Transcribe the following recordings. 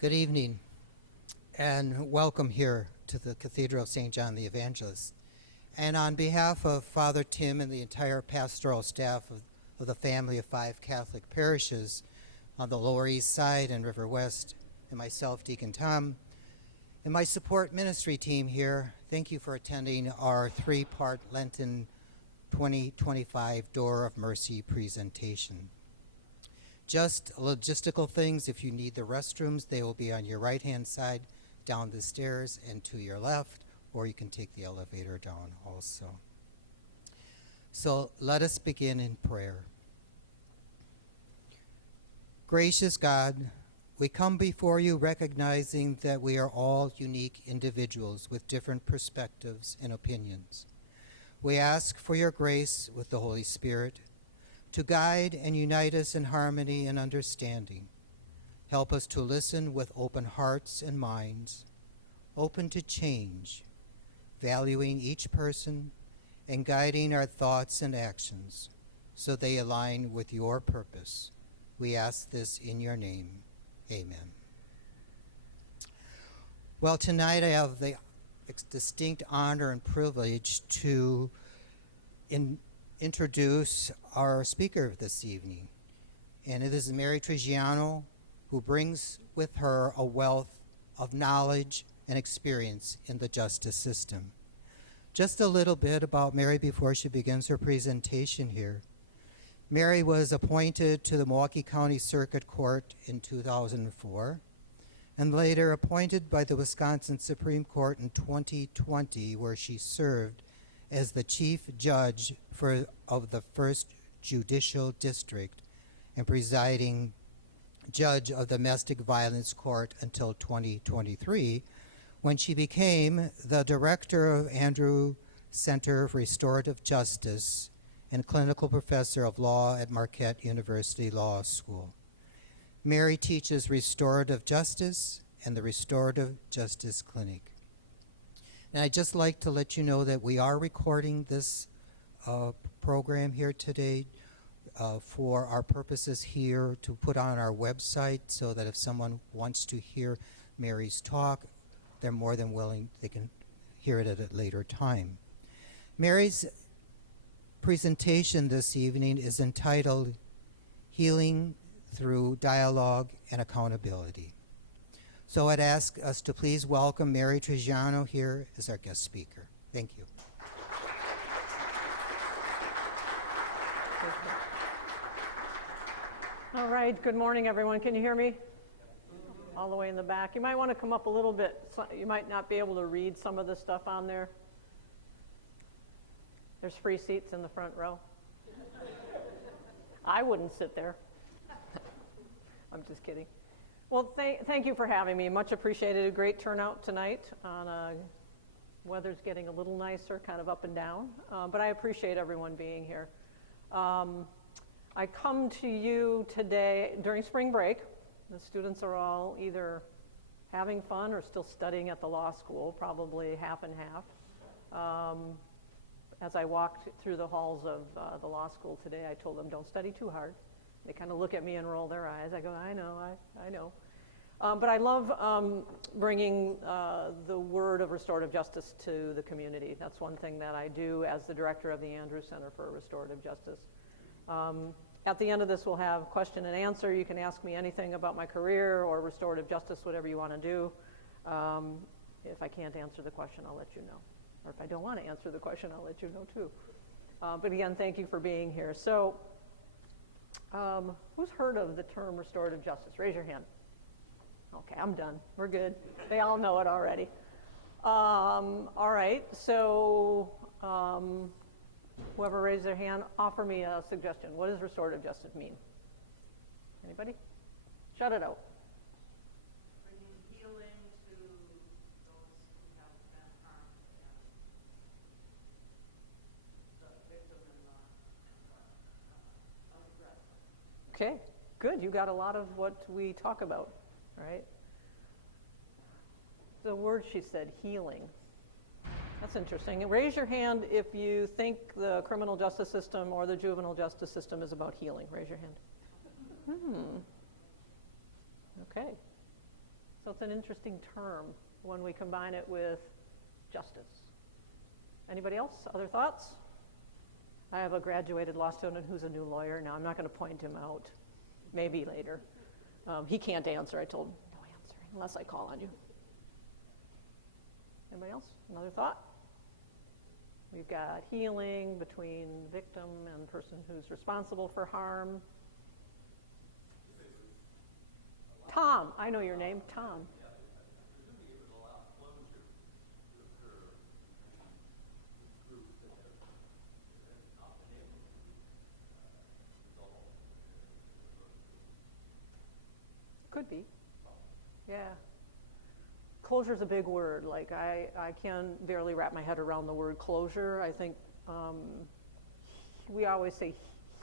Good evening, and welcome here to the Cathedral of St. John the Evangelist. And on behalf of Father Tim and the entire pastoral staff of the family of 5 Catholic parishes on the Lower East Side and River West, and myself, Deacon Tom, and my support ministry team here, thank you for attending our 3-part Lenten 2025 Door of Mercy presentation. Just logistical things: if you need the restrooms, they will be on your right-hand side down the stairs and to your left, or you can take the elevator down also. So let us begin in prayer. Gracious God, we come before you recognizing that we are all unique individuals with different perspectives and opinions. We ask for your grace with the Holy Spirit to guide and unite us in harmony and understanding. Help us to listen with open hearts and minds, open to change, valuing each person and guiding our thoughts and actions so they align with your purpose. We ask this in your name. Amen. Well, tonight I have the distinct honor and privilege to introduce our speaker this evening. And it is Mary Triggiano, who brings with her a wealth of knowledge and experience in the justice system. Just a little bit about Mary before she begins her presentation here. Mary was appointed to the Milwaukee County Circuit Court in 2004, and later appointed by the Wisconsin Supreme Court in 2020, where she served as the Chief Judge of the First Judicial District and presiding Judge of the Domestic Violence Court until 2023, when she became the Director of Andrew Center for Restorative Justice and Clinical Professor of Law at Marquette University Law School. Mary teaches Restorative Justice and the Restorative Justice Clinic. And I'd just like to let you know that we are recording this program here today for our purposes here to put on our website, so that if someone wants to hear Mary's talk, they're more than willing, they can hear it at a later time. Mary's presentation this evening is entitled Healing Through Dialogue and Accountability. So I'd ask us to please welcome Mary Triggiano here as our guest speaker. Thank you. All right, good morning, everyone. Can you hear me? All the way in the back. You might want to come up a little bit. You might not be able to read some of the stuff on there. There's free seats in the front row. I wouldn't sit there. I'm just kidding. Well, thank you for having me. Much appreciated. A great turnout tonight. Weather's getting a little nicer, kind of up and down, but I appreciate everyone being here. I come to you today during spring break. The students are all either having fun or still studying at the law school, probably half and half. As I walked through the halls of the law school today, I told them, don't study too hard. They kind of look at me and roll their eyes. I go, I know. But I love bringing the word of restorative justice to the community. That's one thing that I do as the director of the Andrews Center for Restorative Justice. At the end of this, we'll have question and answer. You can ask me anything about my career or restorative justice, whatever you want to do. If I can't answer the question, I'll let you know. Or if I don't want to answer the question, I'll let you know too. But again, thank you for being here. So, who's heard of the term restorative justice? Raise your hand. Okay, I'm done. We're good. They all know it already. All right, so whoever raised their hand, offer me a suggestion. What does restorative justice mean? Anybody? Shout it out. Bringing healing to those who have been harmed and the victim and the aggressor. Okay, good. You got a lot of what we talk about, right? The word she said, healing. That's interesting. Raise your hand if you think the criminal justice system or the juvenile justice system is about healing. Raise your hand. Okay. So it's an interesting term when we combine it with justice. Anybody else? Other thoughts? I have a graduated law student who's a new lawyer. Now, I'm not going to point him out. Maybe later. He can't answer. I told him, no answering unless I call on you. Anybody else? Another thought? We've got healing between victim and person who's responsible for harm. Tom, I know your name, Tom. Could be, yeah. Closure's a big word. Like I can barely wrap my head around the word closure. I think we always say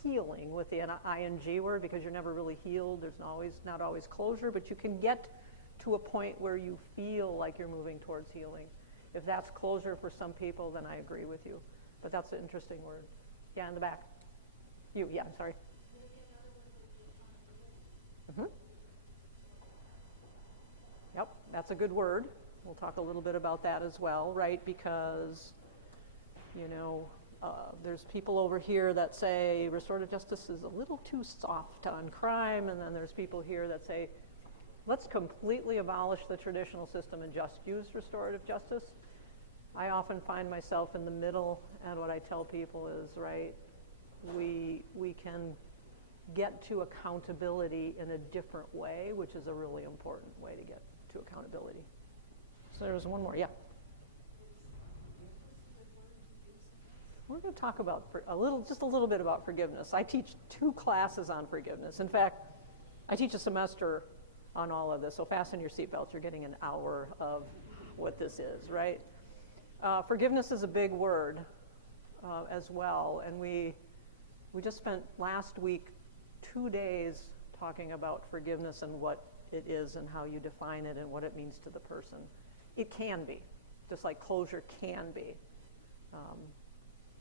healing with the ing word because you're never really healed. There's not always closure, but you can get to a point where you feel like you're moving towards healing. If that's closure for some people, then I agree with you. But that's an interesting word. Yeah, in the back. You, yeah, I'm sorry. Mm-hmm. Yep, that's a good word. We'll talk a little bit about that as well, right? Because, you know, there's people over here that say restorative justice is a little too soft on crime, and then there's people here that say, let's completely abolish the traditional system and just use restorative justice. I often find myself in the middle, and what I tell people is, right, we can get to accountability in a different way, which is a really important way to get to accountability. So there's one more, yeah. We're going to talk about just a little bit about forgiveness. I teach 2 classes on forgiveness. In fact, I teach a semester on all of this, so fasten your seatbelts. You're getting an hour of what this is, right? Forgiveness is a big word as well, and we just spent last week 2 days talking about forgiveness and what it is and how you define it and what it means to the person. It can be, just like closure can be.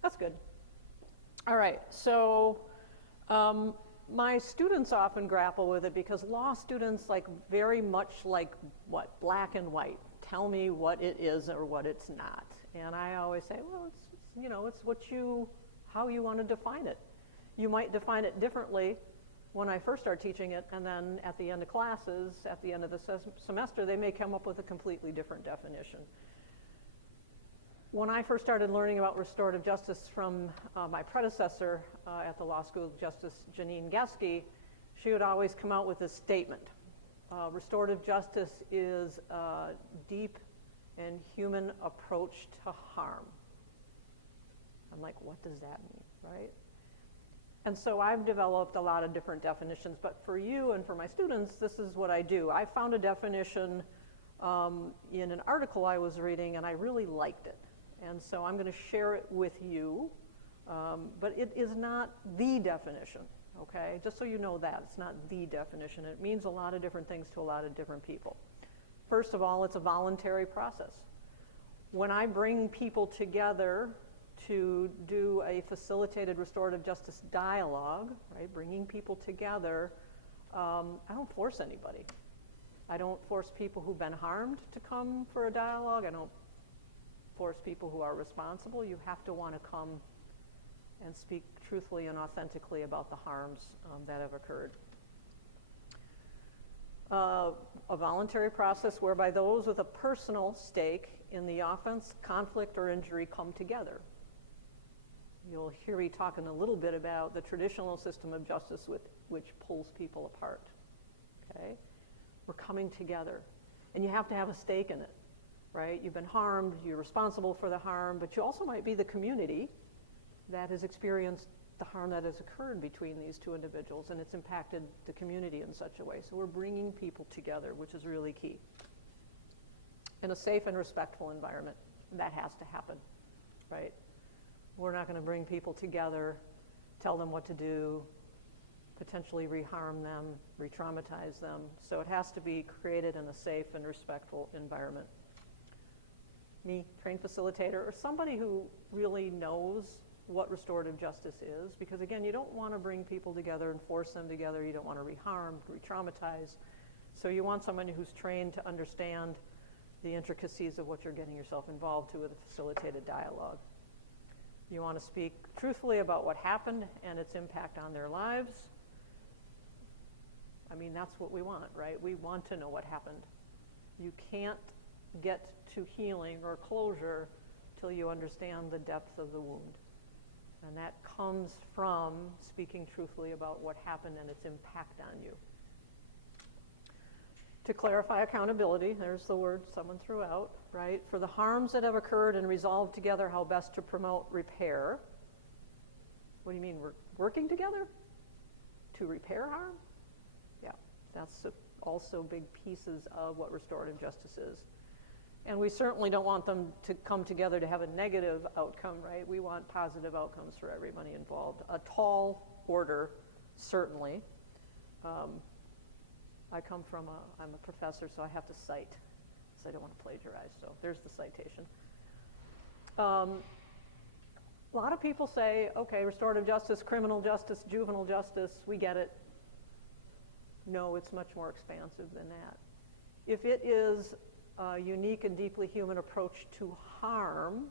That's good. All right, so my students often grapple with it because law students very much like what? Black and white. Tell me what it is or what it's not. And I always say, well, it's how you want to define it. You might define it differently when I first start teaching it, and then at the end of classes, at the end of the semester, they may come up with a completely different definition. When I first started learning about restorative justice from my predecessor at the law school, Justice Janine Geske, she would always come out with this statement. Restorative justice is a deep and human approach to harm. I'm like, what does that mean, right? And so I've developed a lot of different definitions, but for you and for my students, this is what I do. I found a definition in an article I was reading, and I really liked it. And so I'm going to share it with you, but it is not the definition, okay? Just so you know that, it's not the definition. It means a lot of different things to a lot of different people. First of all, it's a voluntary process. When I bring people together to do a facilitated restorative justice dialogue, right, bringing people together, I don't force anybody. I don't force people who've been harmed to come for a dialogue. I don't force people who are responsible. You have to want to come and speak truthfully and authentically about the harms that have occurred. A voluntary process whereby those with a personal stake in the offense, conflict, or injury come together. You'll hear me talking a little bit about the traditional system of justice which pulls people apart, okay? We're coming together, and you have to have a stake in it, right? You've been harmed, you're responsible for the harm, but you also might be the community that has experienced the harm that has occurred between these 2 individuals, and it's impacted the community in such a way. So we're bringing people together, which is really key. In a safe and respectful environment, that has to happen, right? We're not going to bring people together, tell them what to do, potentially reharm them, re-traumatize them. So it has to be created in a safe and respectful environment. Me, trained facilitator, or somebody who really knows what restorative justice is, because again, you don't want to bring people together and force them together. You don't want to reharm, re-traumatize. So you want someone who's trained to understand the intricacies of what you're getting yourself involved to with a facilitated dialogue. You want to speak truthfully about what happened and its impact on their lives. I mean, that's what we want, right? We want to know what happened. You can't get to healing or closure till you understand the depth of the wound. And that comes from speaking truthfully about what happened and its impact on you. To clarify accountability, there's the word someone threw out, right? For the harms that have occurred and resolve together how best to promote repair. What do you mean, we're working together to repair harm? Yeah, that's also big pieces of what restorative justice is. And we certainly don't want them to come together to have a negative outcome, right? We want positive outcomes for everybody involved. A tall order, certainly. I come from I'm a professor, so I have to cite, so I don't want to plagiarize, so there's the citation. A lot of people say, okay, restorative justice, criminal justice, juvenile justice, we get it. No, it's much more expansive than that. If it is a unique and deeply human approach to harm,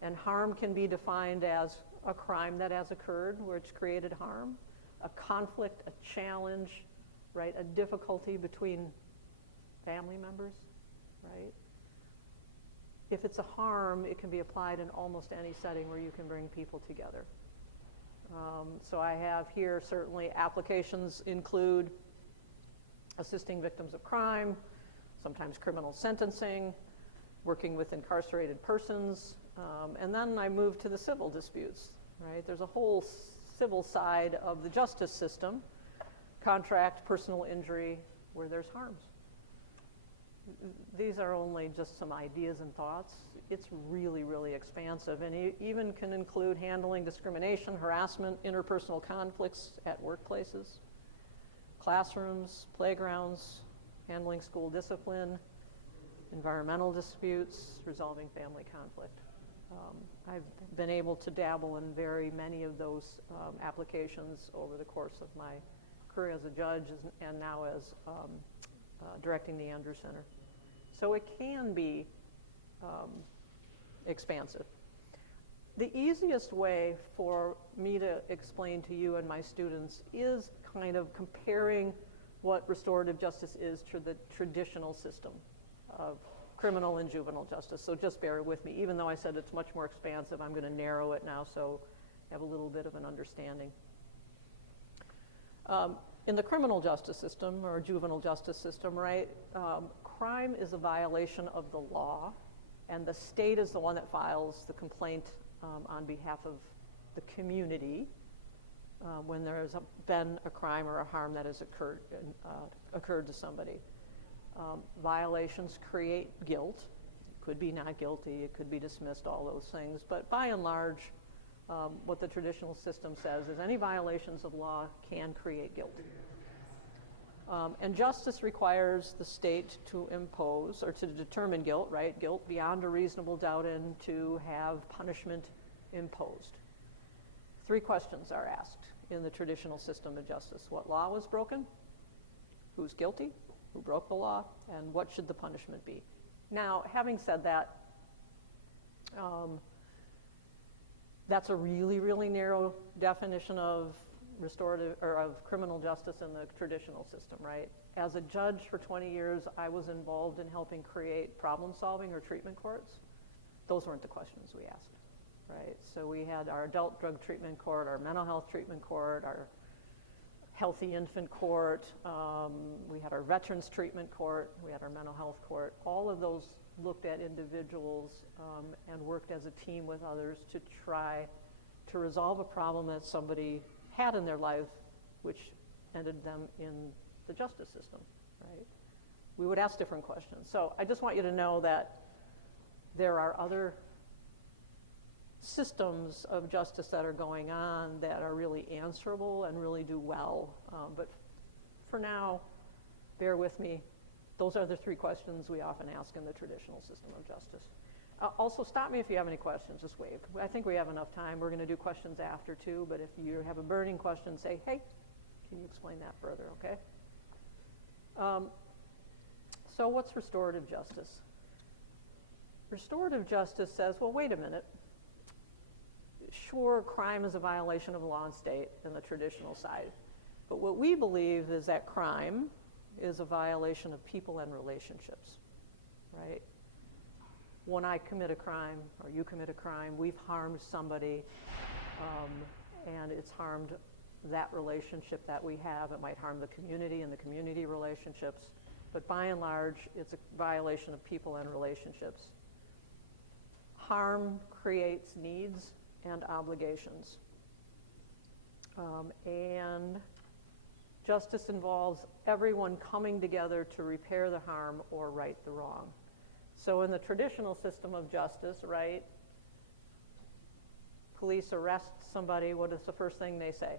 and harm can be defined as a crime that has occurred, which created harm, a conflict, a challenge, right, a difficulty between family members, right? If it's a harm, it can be applied in almost any setting where you can bring people together. So I have here certainly applications include assisting victims of crime, sometimes criminal sentencing, working with incarcerated persons, and then I move to the civil disputes, right? There's a whole civil side of the justice system, contract, personal injury, where there's harms. These are only just some ideas and thoughts. It's really, really expansive, and it even can include handling discrimination, harassment, interpersonal conflicts at workplaces, classrooms, playgrounds, handling school discipline, environmental disputes, resolving family conflict. I've been able to dabble in very many of those applications over the course of my career as a judge and now as directing the Andrews Center. So it can be expansive. The easiest way for me to explain to you and my students is kind of comparing what restorative justice is to the traditional system of criminal and juvenile justice. So just bear with me. Even though I said it's much more expansive, I'm going to narrow it now so you have a little bit of an understanding. In the criminal justice system or juvenile justice system, right, crime is a violation of the law, and the state is the one that files the complaint on behalf of the community when there has been a crime or a harm that has occurred to somebody. Violations create guilt. It could be not guilty, it could be dismissed, all those things. But by and large, what the traditional system says is any violations of law can create guilt. And justice requires the state to impose or to determine guilt, right? Guilt beyond a reasonable doubt and to have punishment imposed. 3 questions are asked in the traditional system of justice. What law was broken? Who's guilty? Who broke the law? And what should the punishment be? Now, having said that, that's a really, really narrow definition of restorative or of criminal justice in the traditional system, right? As a judge for 20 years, I was involved in helping create problem solving or treatment courts. Those weren't the questions we asked, right? So we had our adult drug treatment court, our mental health treatment court, our healthy infant court, we had our veterans treatment court, we had our mental health court. All of those looked at individuals and worked as a team with others to try to resolve a problem that somebody had in their life, which ended them in the justice system, right? We would ask different questions. So I just want you to know that there are other systems of justice that are going on that are really answerable and really do well. But for now, bear with me. Those are the 3 questions we often ask in the traditional system of justice. Also, stop me if you have any questions, just wave. I think we have enough time. We're going to do questions after too, but if you have a burning question, say, hey, can you explain that further, okay? So what's restorative justice? Restorative justice says, well, wait a minute. Sure, crime is a violation of law and state in the traditional side. But what we believe is that crime is a violation of people and relationships, right? When I commit a crime or you commit a crime, we've harmed somebody, and it's harmed that relationship that we have. It might harm the community and the community relationships, but by and large, it's a violation of people and relationships. Harm creates needs and obligations. And justice involves everyone coming together to repair the harm or right the wrong. So in the traditional system of justice, right, police arrest somebody, what is the first thing they say?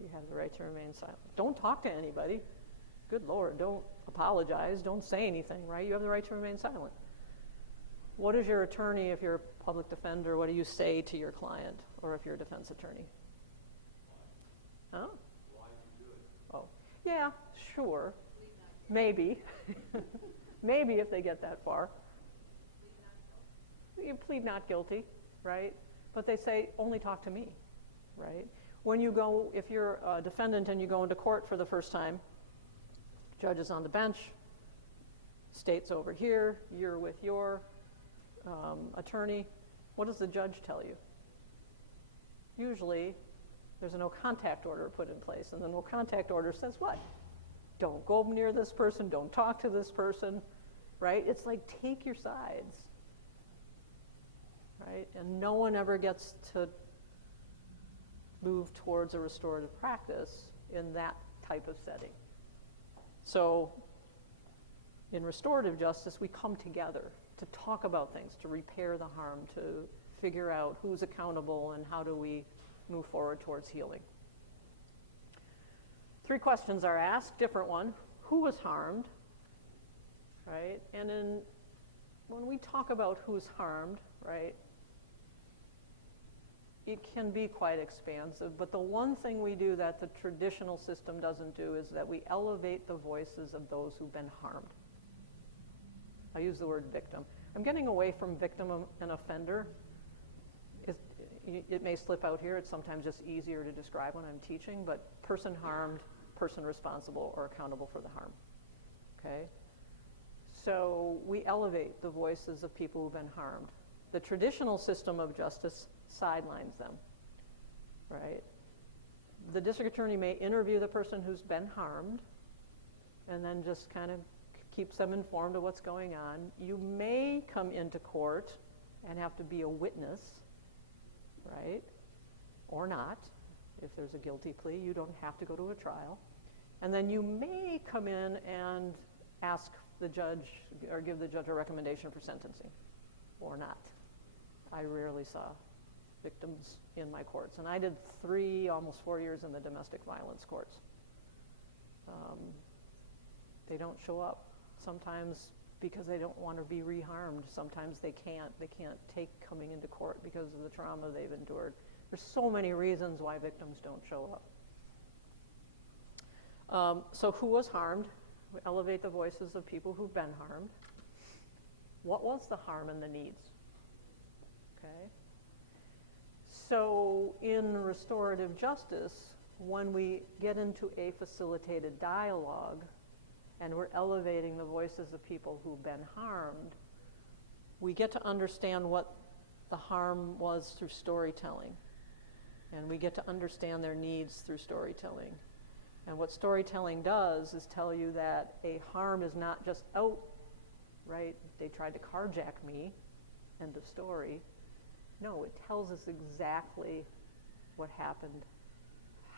You have the right to remain silent. Don't talk to anybody. Good Lord, don't apologize, don't say anything, right? You have the right to remain silent. What is your attorney, if you're a public defender, what do you say to your client, or if you're a defense attorney? Huh? Why you do it? Oh, yeah, sure, maybe. Maybe if they get that far. You plead not guilty, right? But they say, only talk to me, right? When you go, if you're a defendant and you go into court for the first time, judge is on the bench, state's over here, you're with your attorney. What does the judge tell you? Usually, there's a no contact order put in place, and the no contact order says what? Don't go near this person, don't talk to this person, right? It's like, take your sides, right? And no one ever gets to move towards a restorative practice in that type of setting. So in restorative justice, we come together to talk about things, to repair the harm, to figure out who's accountable and how do we move forward towards healing. 3 questions are asked, different one. Who was harmed, right? And when we talk about who's harmed, right, it can be quite expansive, but the one thing we do that the traditional system doesn't do is that we elevate the voices of those who've been harmed. I use the word victim. I'm getting away from victim and offender. It may slip out here. It's sometimes just easier to describe when I'm teaching, but person harmed, person responsible or accountable for the harm, okay? So we elevate the voices of people who've been harmed. The traditional system of justice sidelines them, right? The district attorney may interview the person who's been harmed and then just kind of keeps them informed of what's going on. You may come into court and have to be a witness, right? Or not. If there's a guilty plea, you don't have to go to a trial. And then you may come in and ask the judge or give the judge a recommendation for sentencing, or not. I rarely saw victims in my courts. And I did 3, almost 4 years in the domestic violence courts. They don't show up. Sometimes because they don't want to be reharmed. Sometimes they can't take coming into court because of the trauma they've endured. There's so many reasons why victims don't show up. So who was harmed? We elevate the voices of people who've been harmed. What was the harm and the needs? Okay. So in restorative justice, when we get into a facilitated dialogue and we're elevating the voices of people who've been harmed, we get to understand what the harm was through storytelling. And we get to understand their needs through storytelling. And what storytelling does is tell you that a harm is not just, oh, right, they tried to carjack me, end of story. No, it tells us exactly what happened,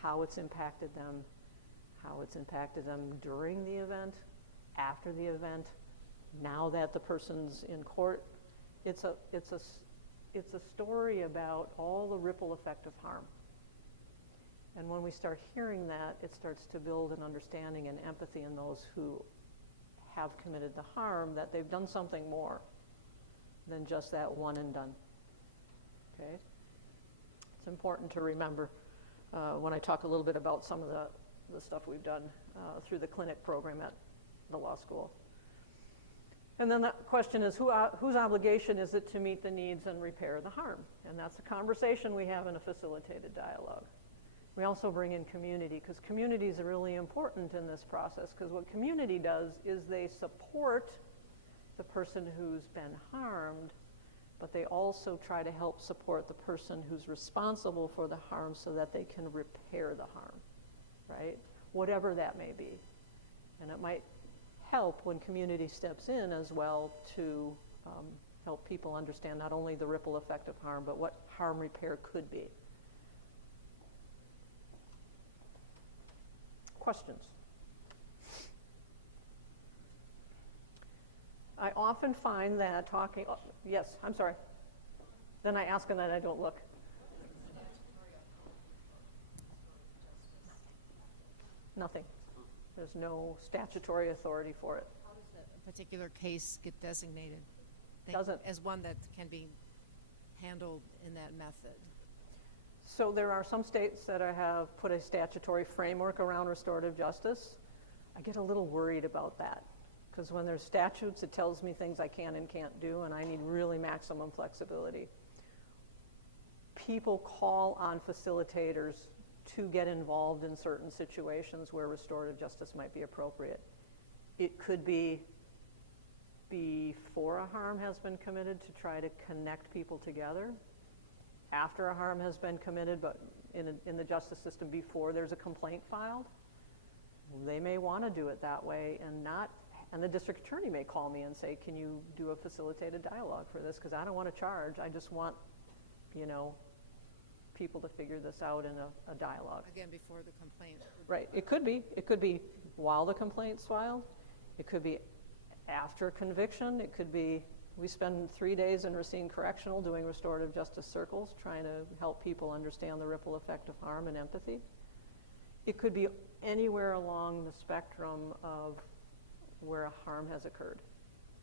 how it's impacted them during the event, after the event, now that the person's in court. It's a story about all the ripple effect of harm. And when we start hearing that, it starts to build an understanding and empathy in those who have committed the harm, that they've done something more than just that one and done. Okay? It's important to remember when I talk a little bit about some of the stuff we've done through the clinic program at the law school. And then the question is, whose obligation is it to meet the needs and repair the harm? And that's a conversation we have in a facilitated dialogue. We also bring in community, because communities are really important in this process, because what community does is they support the person who's been harmed, but they also try to help support the person who's responsible for the harm so that they can repair the harm, right? Whatever that may be. And it might help when community steps in as well to help people understand not only the ripple effect of harm, but what harm repair could be. Questions? I often find that talking, yes, I'm sorry. Then I ask and then I don't look. Nothing. There's no statutory authority for it. How does a particular case get designated? Doesn't. As one that can be handled in that method? So there are some states that have put a statutory framework around restorative justice. I get a little worried about that, because when there's statutes, it tells me things I can and can't do, and I need really maximum flexibility. People call on facilitators to get involved in certain situations where restorative justice might be appropriate. It could be before a harm has been committed to try to connect people together, after a harm has been committed, but in the justice system before there's a complaint filed. They may want to do it that way and the district attorney may call me and say, can you do a facilitated dialogue for this? Because I don't want to charge. I just want, people to figure this out in a dialogue. Again, before the complaint. Right. It could be while the complaint's filed. It could be after conviction. It could be, we spend 3 days in Racine Correctional doing restorative justice circles, trying to help people understand the ripple effect of harm and empathy. It could be anywhere along the spectrum of where a harm has occurred,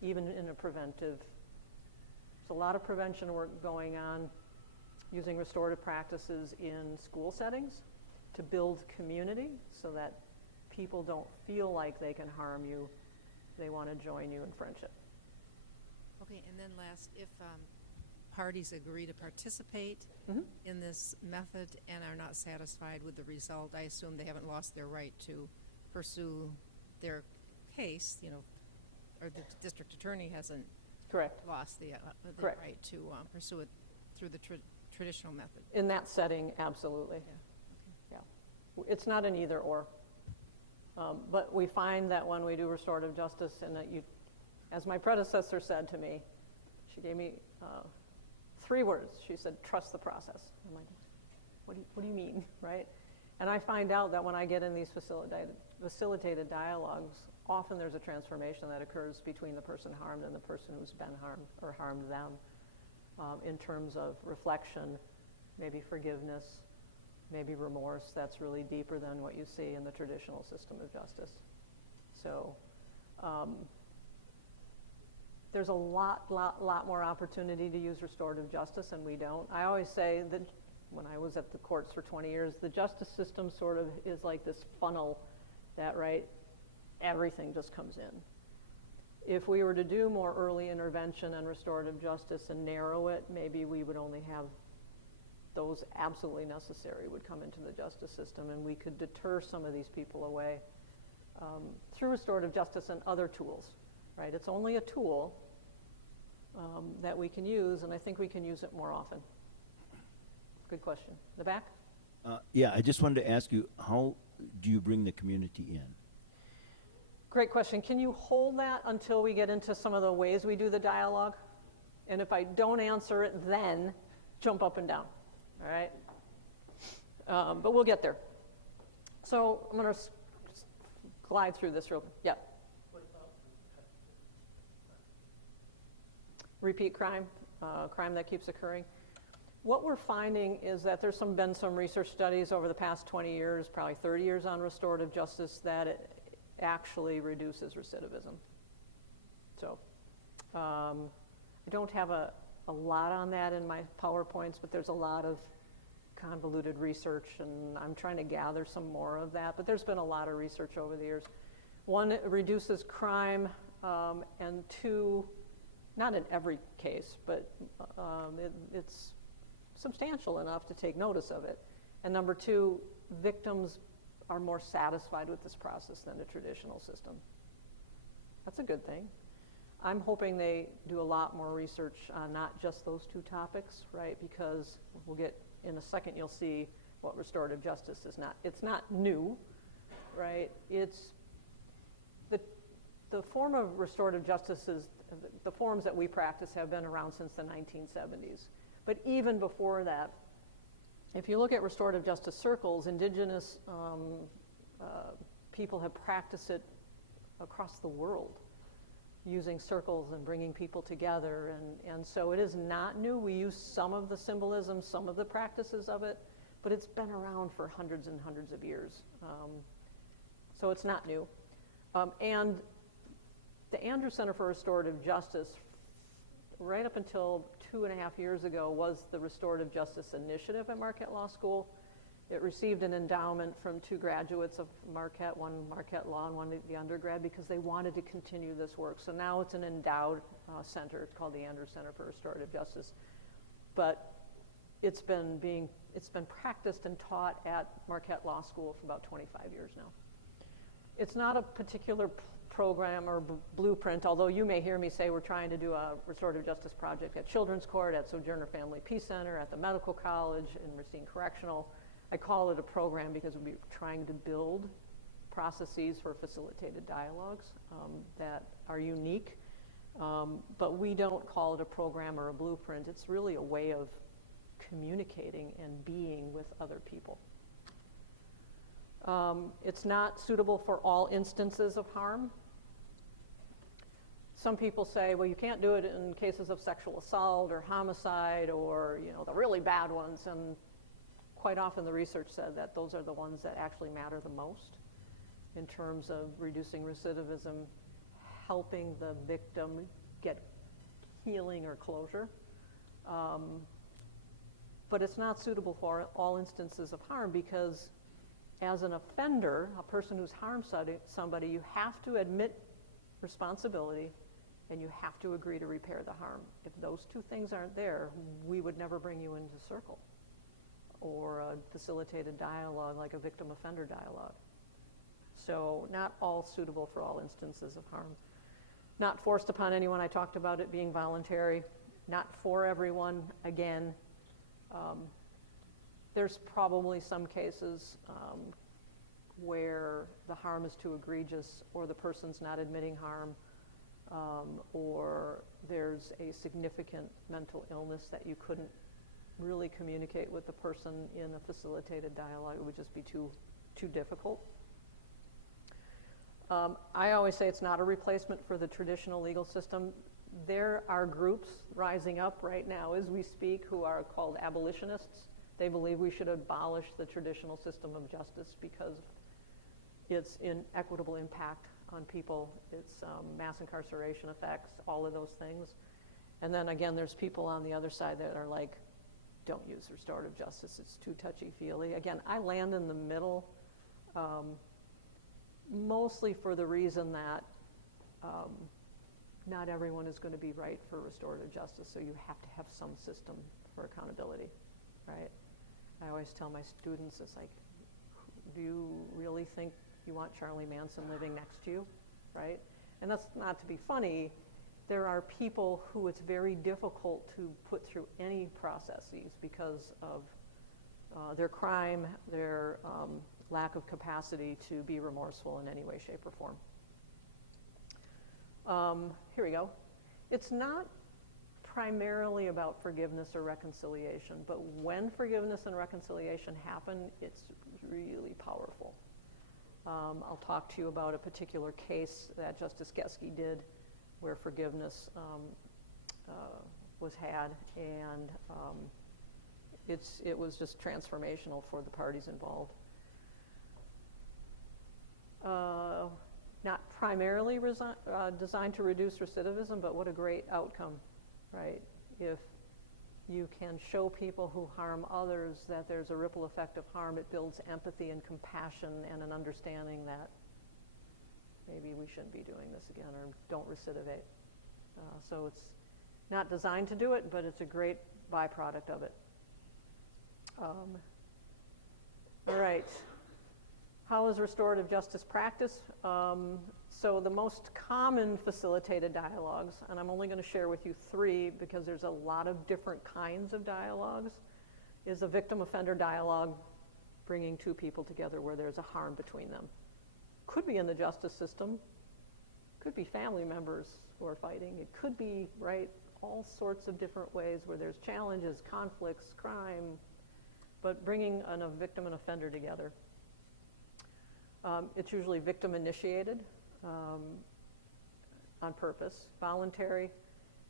even in a preventive. There's a lot of prevention work going on using restorative practices in school settings to build community so that people don't feel like they can harm you. They want to join you in friendship. Okay, and then last, if parties agree to participate in this method and are not satisfied with the result, I assume they haven't lost their right to pursue their case, or the district attorney hasn't Correct. lost the Correct. right to pursue it through the traditional method. In that setting, absolutely. Yeah. Yeah. It's not an either or. But we find that when we do restorative justice, and that as my predecessor said to me, she gave me 3 words. She said, trust the process. I'm like, what do you mean, right? And I find out that when I get in these facilitated dialogues, often there's a transformation that occurs between the person harmed and the person who's been harmed or harmed them, in terms of reflection, maybe forgiveness, maybe remorse. That's really deeper than what you see in the traditional system of justice. So there's a lot more opportunity to use restorative justice, and we don't. I always say that when I was at the courts for 20 years, the justice system sort of is like this funnel that, right, everything just comes in. If we were to do more early intervention and restorative justice and narrow it, maybe we would only have those absolutely necessary would come into the justice system, and we could deter some of these people away through restorative justice and other tools, right? It's only a tool that we can use, and I think we can use it more often. Good question. The back? Yeah, I just wanted to ask you, how do you bring the community in? Great question. Can you hold that until we get into some of the ways we do the dialogue? And if I don't answer it, then jump up and down, all right? But we'll get there. So I'm going to glide through this real quick. Yeah. Repeat crime, crime that keeps occurring. What we're finding is that there's been some research studies over the past 20 years, probably 30 years on restorative justice, that it actually reduces recidivism. So I don't have a lot on that in my PowerPoints, but there's a lot of convoluted research, and I'm trying to gather some more of that, but there's been a lot of research over the years. One, it reduces crime, and two, not in every case, but it's substantial enough to take notice of it. And number two, victims are more satisfied with this process than the traditional system. That's a good thing. I'm hoping they do a lot more research on not just those two topics, right? Because we'll get, in a second you'll see what restorative justice is not. It's not new, right? It's, the form of restorative justice is, the forms that we practice have been around since the 1970s. But even before that, if you look at restorative justice circles, indigenous people have practiced it across the world, using circles and bringing people together, and so it is not new. We use some of the symbolism, some of the practices of it, but it's been around for hundreds and hundreds of years. So it's not new. And the Andrews Center for Restorative Justice, right up until 2.5 years ago, was the Restorative Justice Initiative at Marquette Law School. It received an endowment from 2 graduates of Marquette, one Marquette Law and one the undergrad, because they wanted to continue this work. So now it's an endowed center. It's called the Andrews Center for Restorative Justice. But it's been practiced and taught at Marquette Law School for about 25 years now. It's not a particular program or blueprint, although you may hear me say we're trying to do a restorative justice project at Children's Court, at Sojourner Family Peace Center, at the Medical College, in Racine Correctional. I call it a program because we're trying to build processes for facilitated dialogues that are unique, but we don't call it a program or a blueprint. It's really a way of communicating and being with other people. It's not suitable for all instances of harm. Some people say, well, you can't do it in cases of sexual assault or homicide or, you know, the really bad ones, and quite often the research said that those are the ones that actually matter the most in terms of reducing recidivism, helping the victim get healing or closure. But it's not suitable for all instances of harm because as an offender, a person who's harmed somebody, you have to admit responsibility and you have to agree to repair the harm. If those two things aren't there, we would never bring you into circle or a facilitated dialogue like a victim-offender dialogue. So not all suitable for all instances of harm. Not forced upon anyone. I talked about it being voluntary. Not for everyone, again. There's probably some cases where the harm is too egregious or the person's not admitting harm or there's a significant mental illness that you couldn't really communicate with the person in a facilitated dialogue. It would just be too difficult. I always say it's not a replacement for the traditional legal system. There are groups rising up right now as we speak who are called abolitionists. They believe we should abolish the traditional system of justice because its inequitable impact on people, its mass incarceration effects, all of those things. And then again, there's people on the other side that are like, don't use restorative justice, it's too touchy-feely. Again, I land in the middle, mostly for the reason that not everyone is going to be right for restorative justice, so you have to have some system for accountability, right? I always tell my students, it's like, do you really think you want Charlie Manson living next to you, right? And that's not to be funny. There are people who it's very difficult to put through any processes because of their crime, their lack of capacity to be remorseful in any way, shape, or form. Here we go. It's not primarily about forgiveness or reconciliation, but when forgiveness and reconciliation happen, it's really powerful. I'll talk to you about a particular case that Justice Geske did where forgiveness was had, and it was just transformational for the parties involved. Not primarily designed to reduce recidivism, but what a great outcome, right? If you can show people who harm others that there's a ripple effect of harm. It builds empathy and compassion and an understanding that maybe we shouldn't be doing this again or don't recidivate. So it's not designed to do it, but it's a great byproduct of it. All right. How is restorative justice practiced? So the most common facilitated dialogues, and I'm only going to share with you 3 because there's a lot of different kinds of dialogues, is a victim-offender dialogue, bringing 2 people together where there's a harm between them. Could be in the justice system, could be family members who are fighting, it could be, right, all sorts of different ways where there's challenges, conflicts, crime, but bringing a victim and offender together. It's usually victim-initiated on purpose, voluntary,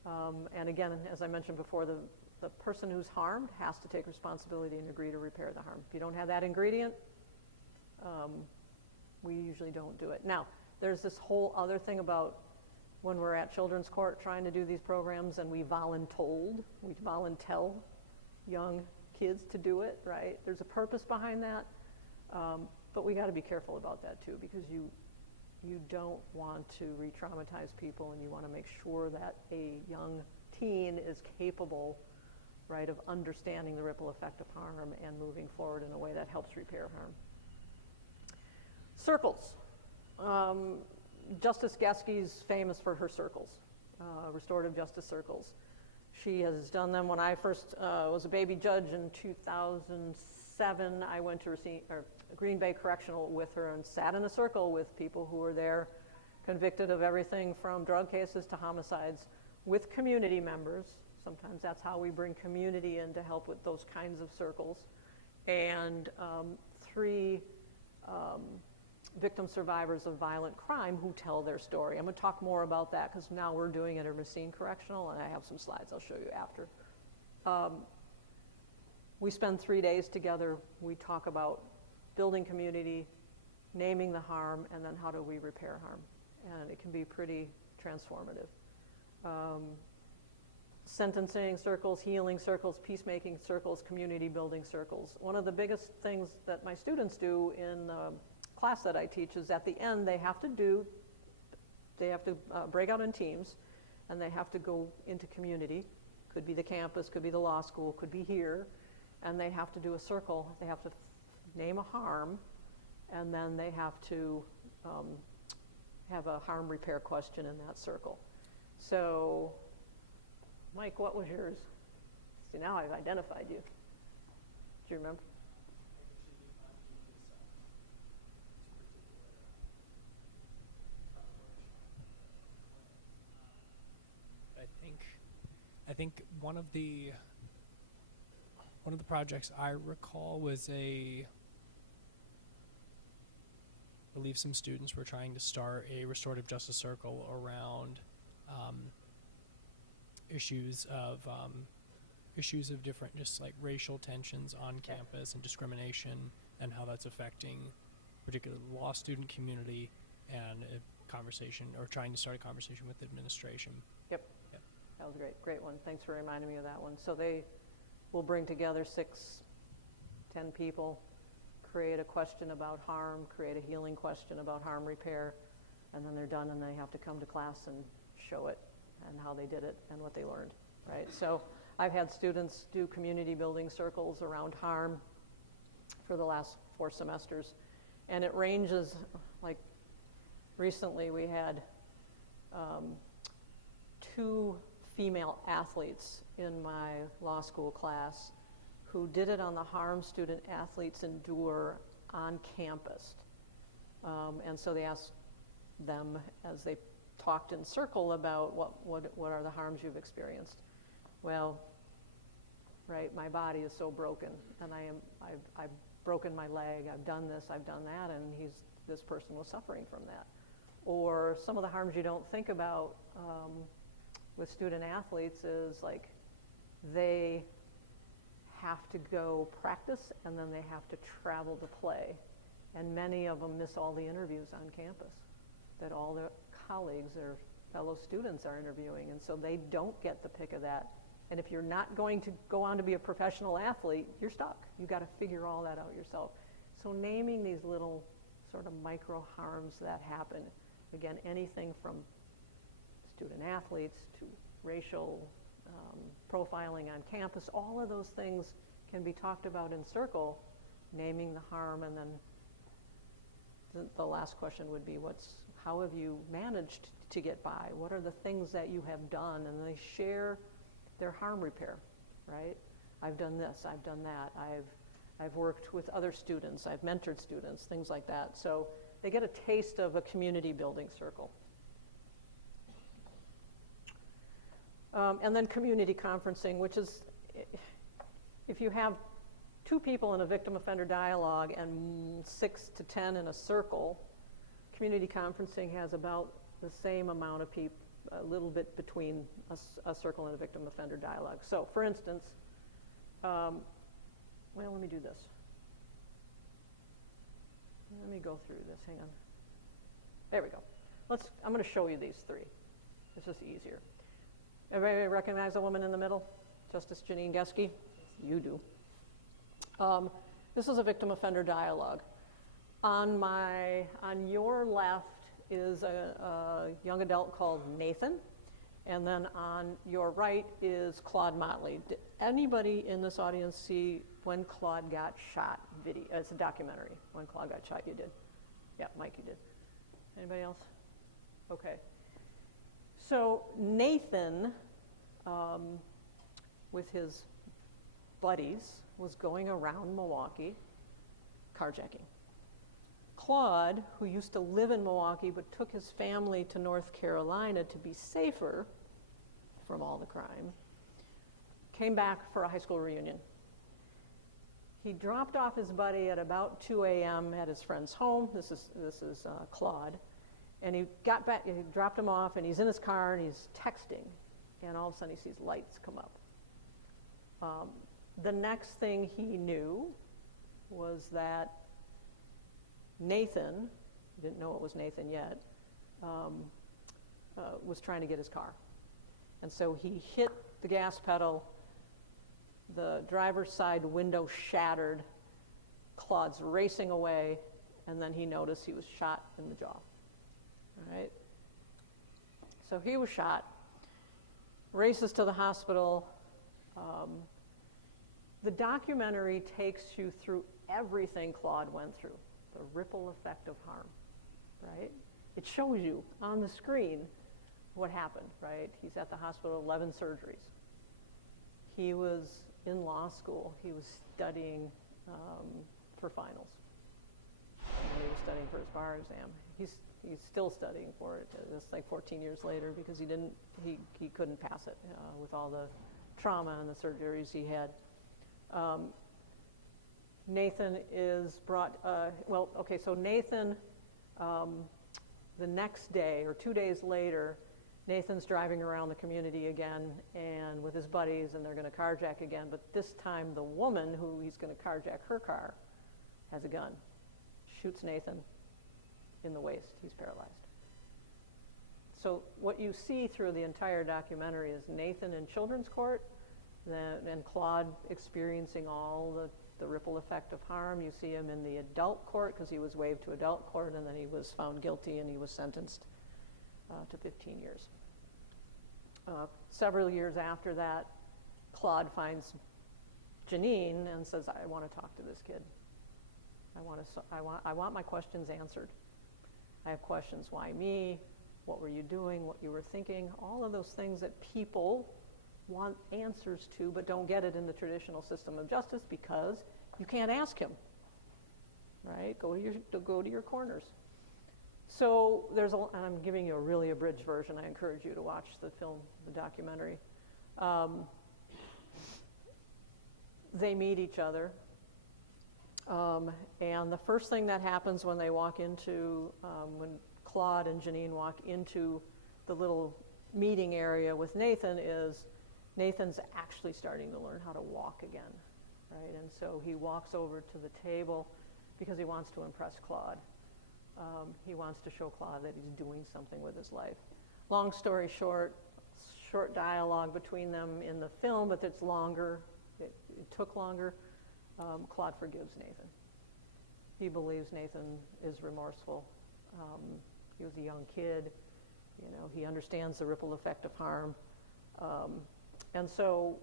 and again, as I mentioned before, the person who's harmed has to take responsibility and agree to repair the harm. If you don't have that ingredient, we usually don't do it. Now, there's this whole other thing about when we're at children's court trying to do these programs and we voluntold, we voluntel young kids to do it, right? There's a purpose behind that, but we got to be careful about that too, because you don't want to re-traumatize people, and you want to make sure that a young teen is capable, right, of understanding the ripple effect of harm and moving forward in a way that helps repair harm. Circles. Justice Geski's famous for her circles, restorative justice circles. She has done them. When I first was a baby judge in 2007, I went to Green Bay Correctional with her and sat in a circle with people who were there convicted of everything from drug cases to homicides with community members. Sometimes that's how we bring community in to help with those kinds of circles. And 3 victim survivors of violent crime who tell their story. I'm going to talk more about that because now we're doing it at Racine Correctional, and I have some slides I'll show you after. We spend 3 days together. We talk about building community, naming the harm, and then how do we repair harm. And it can be pretty transformative. Sentencing circles, healing circles, peacemaking circles, community building circles. One of the biggest things that my students do in the class that I teach is at the end they have to break out in teams, and they have to go into community. Could be the campus, could be the law school, could be here, and they have to do a circle. They have to name a harm, and then they have to have a harm repair question in that circle. So, Mike, what was yours? See, now I've identified you. Do you remember? I think one of the projects I recall was I believe some students were trying to start a restorative justice circle around issues of different, just like racial tensions on campus and discrimination, and how that's affecting particularly the law student community, and a conversation, or trying to start a conversation with administration. Yep. That was a great one. Thanks for reminding me of that one. So they will bring together 6, 10 people, create a question about harm, create a healing question about harm repair, and then they're done and they have to come to class and show it and how they did it and what they learned, right? So I've had students do community building circles around harm for the last 4 semesters, and it ranges, like recently we had 2 female athletes in my law school class who did it on the harm student athletes endure on campus. And so they asked them as they talked in circle about what are the harms you've experienced. Well, right, my body is so broken, and I've broken my leg, I've done this, I've done that, and this person was suffering from that. Or some of the harms you don't think about with student athletes is like they have to go practice and then they have to travel to play. And many of them miss all the interviews on campus that all their colleagues or fellow students are interviewing. And so they don't get the pick of that And if you're not going to go on to be a professional athlete, you're stuck. You've got to figure all that out yourself. So naming these little sort of micro harms that happen, again, anything from student athletes to racial profiling on campus, all of those things can be talked about in circle, naming the harm, and then the last question would be, how have you managed to get by? What are the things that you have done? And they share their harm repair, right? I've done this, I've done that, I've worked with other students, I've mentored students, things like that. So they get a taste of a community building circle. And then community conferencing, which is, if you have 2 people in a victim offender dialogue and 6 to 10 in a circle, community conferencing has about the same amount of people, a little bit between a circle and a victim offender dialogue. So for instance, well, let me do this. Let me go through this, hang on. There we go. I'm gonna show you these 3. It's just easier. Everybody recognize the woman in the middle? Justice Janine Geske? You do. This is a victim offender dialogue. On your left is a young adult called Nathan, and then on your right is Claude Motley. Did anybody in this audience see When Claude Got Shot video? It's a documentary. When Claude Got Shot, you did. Yeah, Mike, you did. Anybody else? Okay. So Nathan, with his buddies, was going around Milwaukee carjacking. Claude, who used to live in Milwaukee but took his family to North Carolina to be safer from all the crime, came back for a high school reunion. He dropped off his buddy at about 2 a.m. at his friend's home. This is Claude. And he got back, he dropped him off, and he's in his car, and he's texting. And all of a sudden, he sees lights come up. The next thing he knew was that Nathan, he didn't know it was Nathan yet, was trying to get his car. And so he hit the gas pedal, the driver's side window shattered, Claude's racing away, and then he noticed he was shot in the jaw. All right? So he was shot, races to the hospital. The documentary takes you through everything Claude went through, the ripple effect of harm, right? It shows you on the screen what happened, right? He's at the hospital, 11 surgeries. He was in law school. He was studying for finals. And he was studying for his bar exam. He's still studying for it. It's like 14 years later because he couldn't pass it with all the trauma and the surgeries he had. Nathan is brought, so Nathan, the next day or 2 days later, Nathan's driving around the community again and with his buddies, and they're going to carjack again, but this time the woman who he's going to carjack her car has a gun, shoots Nathan in the waist. He's paralyzed. So what you see through the entire documentary is Nathan in children's court, and Claude experiencing all the ripple effect of harm. You see him in the adult court because he was waived to adult court, and then he was found guilty and he was sentenced to 15 years. Several years after that, Claude finds Janine and says, I want to talk to this kid. I want my questions answered. I have questions. Why me? What were you doing? What you were thinking? All of those things that people want answers to but don't get it in the traditional system of justice because you can't ask him, right? Go to your corners. So and I'm giving you a really abridged version. I encourage you to watch the documentary. They meet each other. And the first thing that happens when they walk into, when Claude and Janine walk into the little meeting area with Nathan is Nathan's actually starting to learn how to walk again, right? And so he walks over to the table because he wants to impress Claude. He wants to show Claude that he's doing something with his life. Long story short, short dialogue between them in the film, but it's longer. It took longer. Claude forgives Nathan. He believes Nathan is remorseful. He was a young kid. You know, he understands the ripple effect of harm. And so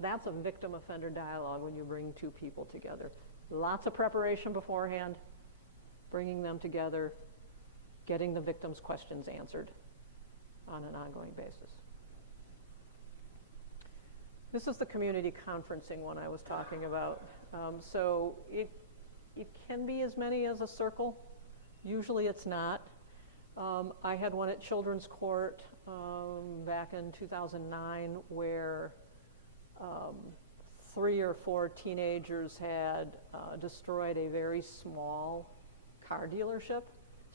that's a victim-offender dialogue when you bring two people together. Lots of preparation beforehand, bringing them together, getting the victim's questions answered on an ongoing basis. This is the community conferencing one I was talking about. So it can be as many as a circle. Usually it's not. I had one at Children's Court back in 2009 where 3 or 4 teenagers had destroyed a very small car dealership,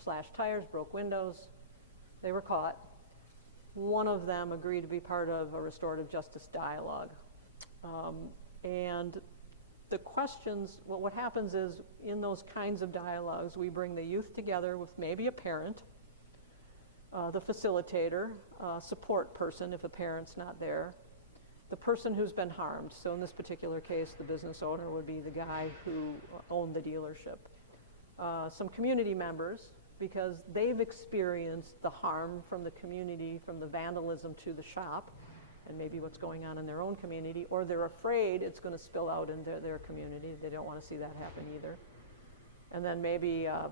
slashed tires, broke windows. They were caught. One of them agreed to be part of a restorative justice dialogue. And the questions, well, what happens is in those kinds of dialogues, we bring the youth together with maybe a parent, the facilitator, support person if a parent's not there, the person who's been harmed. So in this particular case, the business owner would be the guy who owned the dealership. Some community members, because they've experienced the harm from the community, from the vandalism to the shop, and maybe what's going on in their own community, or they're afraid it's going to spill out into their community. They don't want to see that happen either. And then maybe a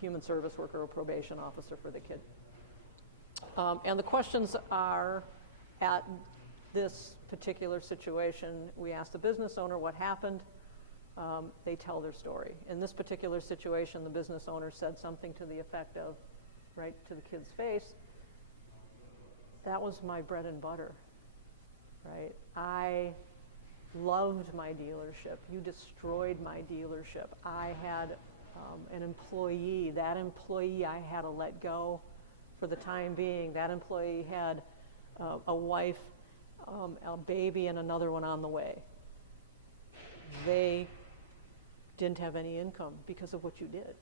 human service worker or probation officer for the kid. And the questions are, at this particular situation, we ask the business owner what happened. They tell their story. In this particular situation, the business owner said something to the effect of, right to the kid's face, "That was my bread and butter, right? I loved my dealership. You destroyed my dealership. I had an employee. That employee I had to let go for the time being. That employee had a wife, a baby, and another one on the way. They didn't have any income because of what you did,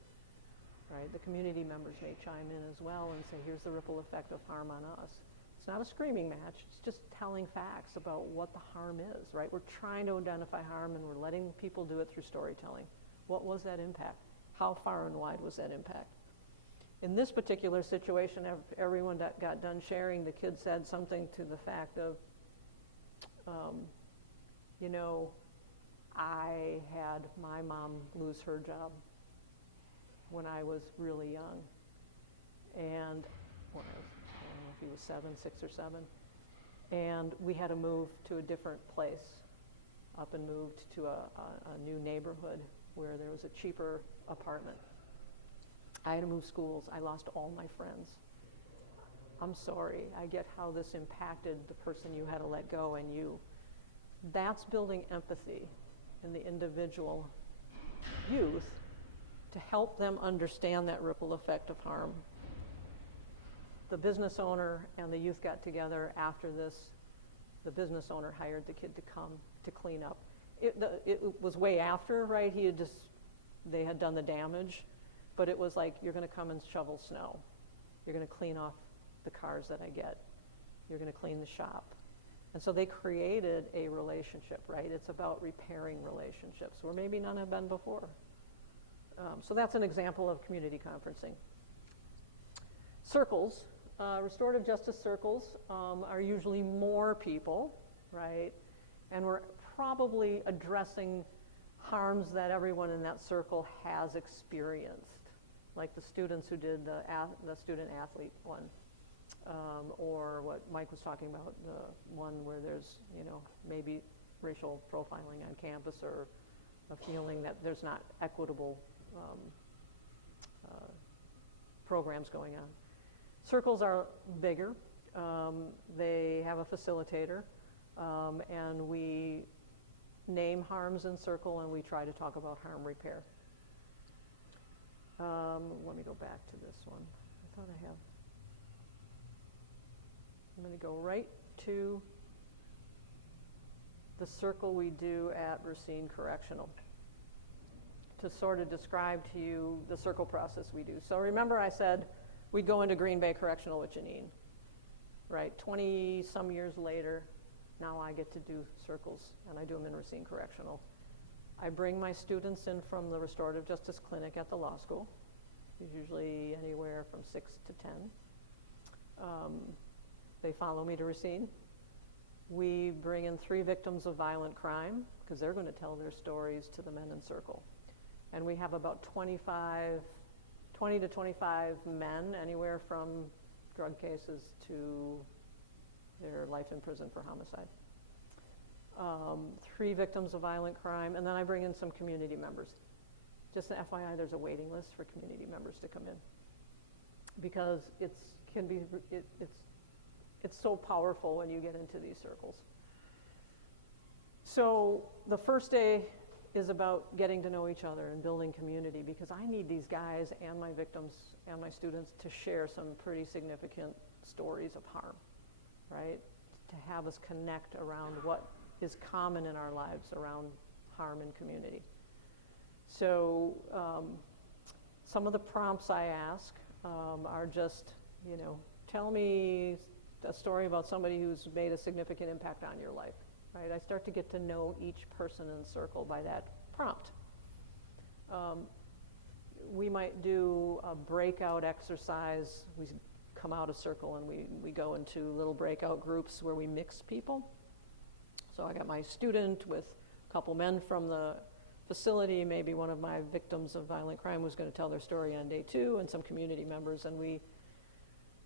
right? The community members may chime in as well and say, here's the ripple effect of harm on us. It's not a screaming match, it's just telling facts about what the harm is, right? We're trying to identify harm and we're letting people do it through storytelling. What was that impact? How far and wide was that impact? In this particular situation, everyone that got done sharing, the kid said something to the fact of, you know, I had my mom lose her job when I was really young. And when I don't know if he was 6 or 7. And we had to move to a different place, up and moved to a new neighborhood where there was a cheaper apartment. I had to move schools. I lost all my friends. I'm sorry. I get how this impacted the person you had to let go and you. That's building empathy in the individual youth to help them understand that ripple effect of harm. The business owner and the youth got together after this. The business owner hired the kid to come to clean up. It was way after, right? They had done the damage, but it was like, you're going to come and shovel snow. You're going to clean off the cars that I get. You're going to clean the shop. And so they created a relationship, right? It's about repairing relationships where maybe none have been before. So that's an example of community conferencing. Circles, restorative justice circles are usually more people, right? And we're probably addressing harms that everyone in that circle has experienced, like the students who did the student athlete one. Or what Mike was talking about, the one where there's, you know, maybe racial profiling on campus or a feeling that there's not equitable programs going on. Circles are bigger. They have a facilitator, and we name harms in circle and we try to talk about harm repair. Let me go back to this one. I thought I have. I'm going to go right to the circle we do at Racine Correctional to sort of describe to you the circle process we do. So remember I said we'd go into Green Bay Correctional with Janine, right? 20-some years later, now I get to do circles, and I do them in Racine Correctional. I bring my students in from the Restorative Justice Clinic at the law school. It's usually anywhere from 6 to 10. They follow me to Racine. We bring in 3 victims of violent crime, because they're going to tell their stories to the men in circle. And we have about 20 to 25 men, anywhere from drug cases to their life in prison for homicide. 3 victims of violent crime, and then I bring in some community members. Just an FYI, there's a waiting list for community members to come in, because it's so powerful when you get into these circles. So the first day is about getting to know each other and building community, because I need these guys and my victims and my students to share some pretty significant stories of harm, right? To have us connect around what is common in our lives around harm in community. So some of the prompts I ask are just, tell me a story about somebody who's made a significant impact on your life, right? I start to get to know each person in the circle by that prompt. We might do a breakout exercise. We come out of circle and we go into little breakout groups where we mix people. So I got my student with a couple men from the facility, maybe one of my victims of violent crime was going to tell their story on day 2, and some community members, and we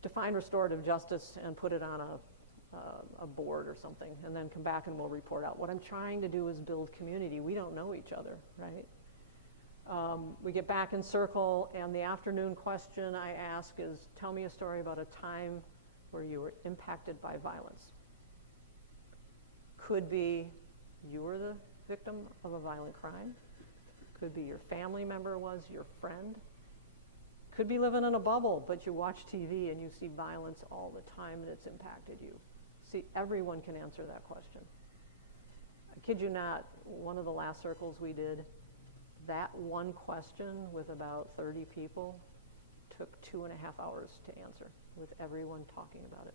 define restorative justice and put it on a board or something, and then come back and we'll report out. What I'm trying to do is build community. We don't know each other, right? We get back in circle, and the afternoon question I ask is, tell me a story about a time where you were impacted by violence. Could be you were the victim of a violent crime. Could be your family member was, your friend. Could be living in a bubble, but you watch TV and you see violence all the time and it's impacted you. See, everyone can answer that question. I kid you not, one of the last circles we did, that one question with about 30 people took 2.5 hours to answer, with everyone talking about it.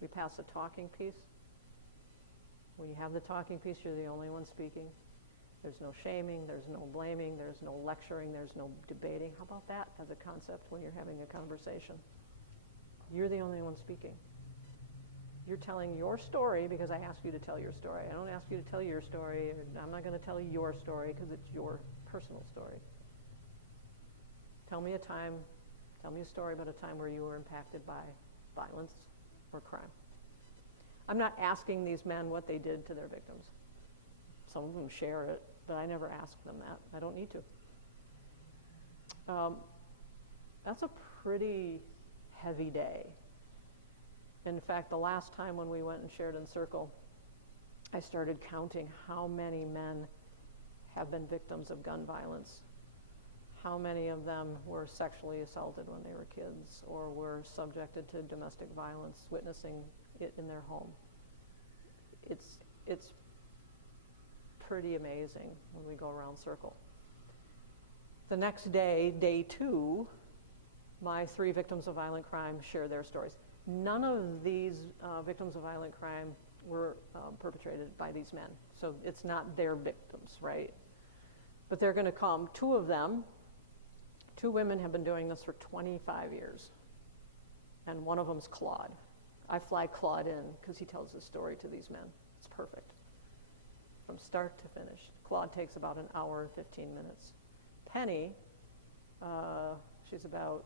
We pass a talking piece. When you have the talking piece, you're the only one speaking. There's no shaming, there's no blaming, there's no lecturing, there's no debating. How about that as a concept when you're having a conversation? You're the only one speaking. You're telling your story because I ask you to tell your story. I don't ask you to tell your story. I'm not going to tell your story because it's your personal story. Tell me a story about a time where you were impacted by violence or crime. I'm not asking these men what they did to their victims. Some of them share it, but I never ask them that. I don't need to. That's a pretty heavy day. In fact, the last time when we went and shared in circle, I started counting how many men have been victims of gun violence. How many of them were sexually assaulted when they were kids or were subjected to domestic violence, witnessing it in their home. It's pretty amazing when we go around circle. The next day, day 2, my 3 victims of violent crime share their stories. None of these victims of violent crime were perpetrated by these men, so it's not their victims, right? But they're going to come. 2 of them, 2 women have been doing this for 25 years, and one of them's Claude. I fly Claude in because he tells his story to these men. It's perfect. From start to finish. Claude takes about an hour and 15 minutes. Penny, she's about,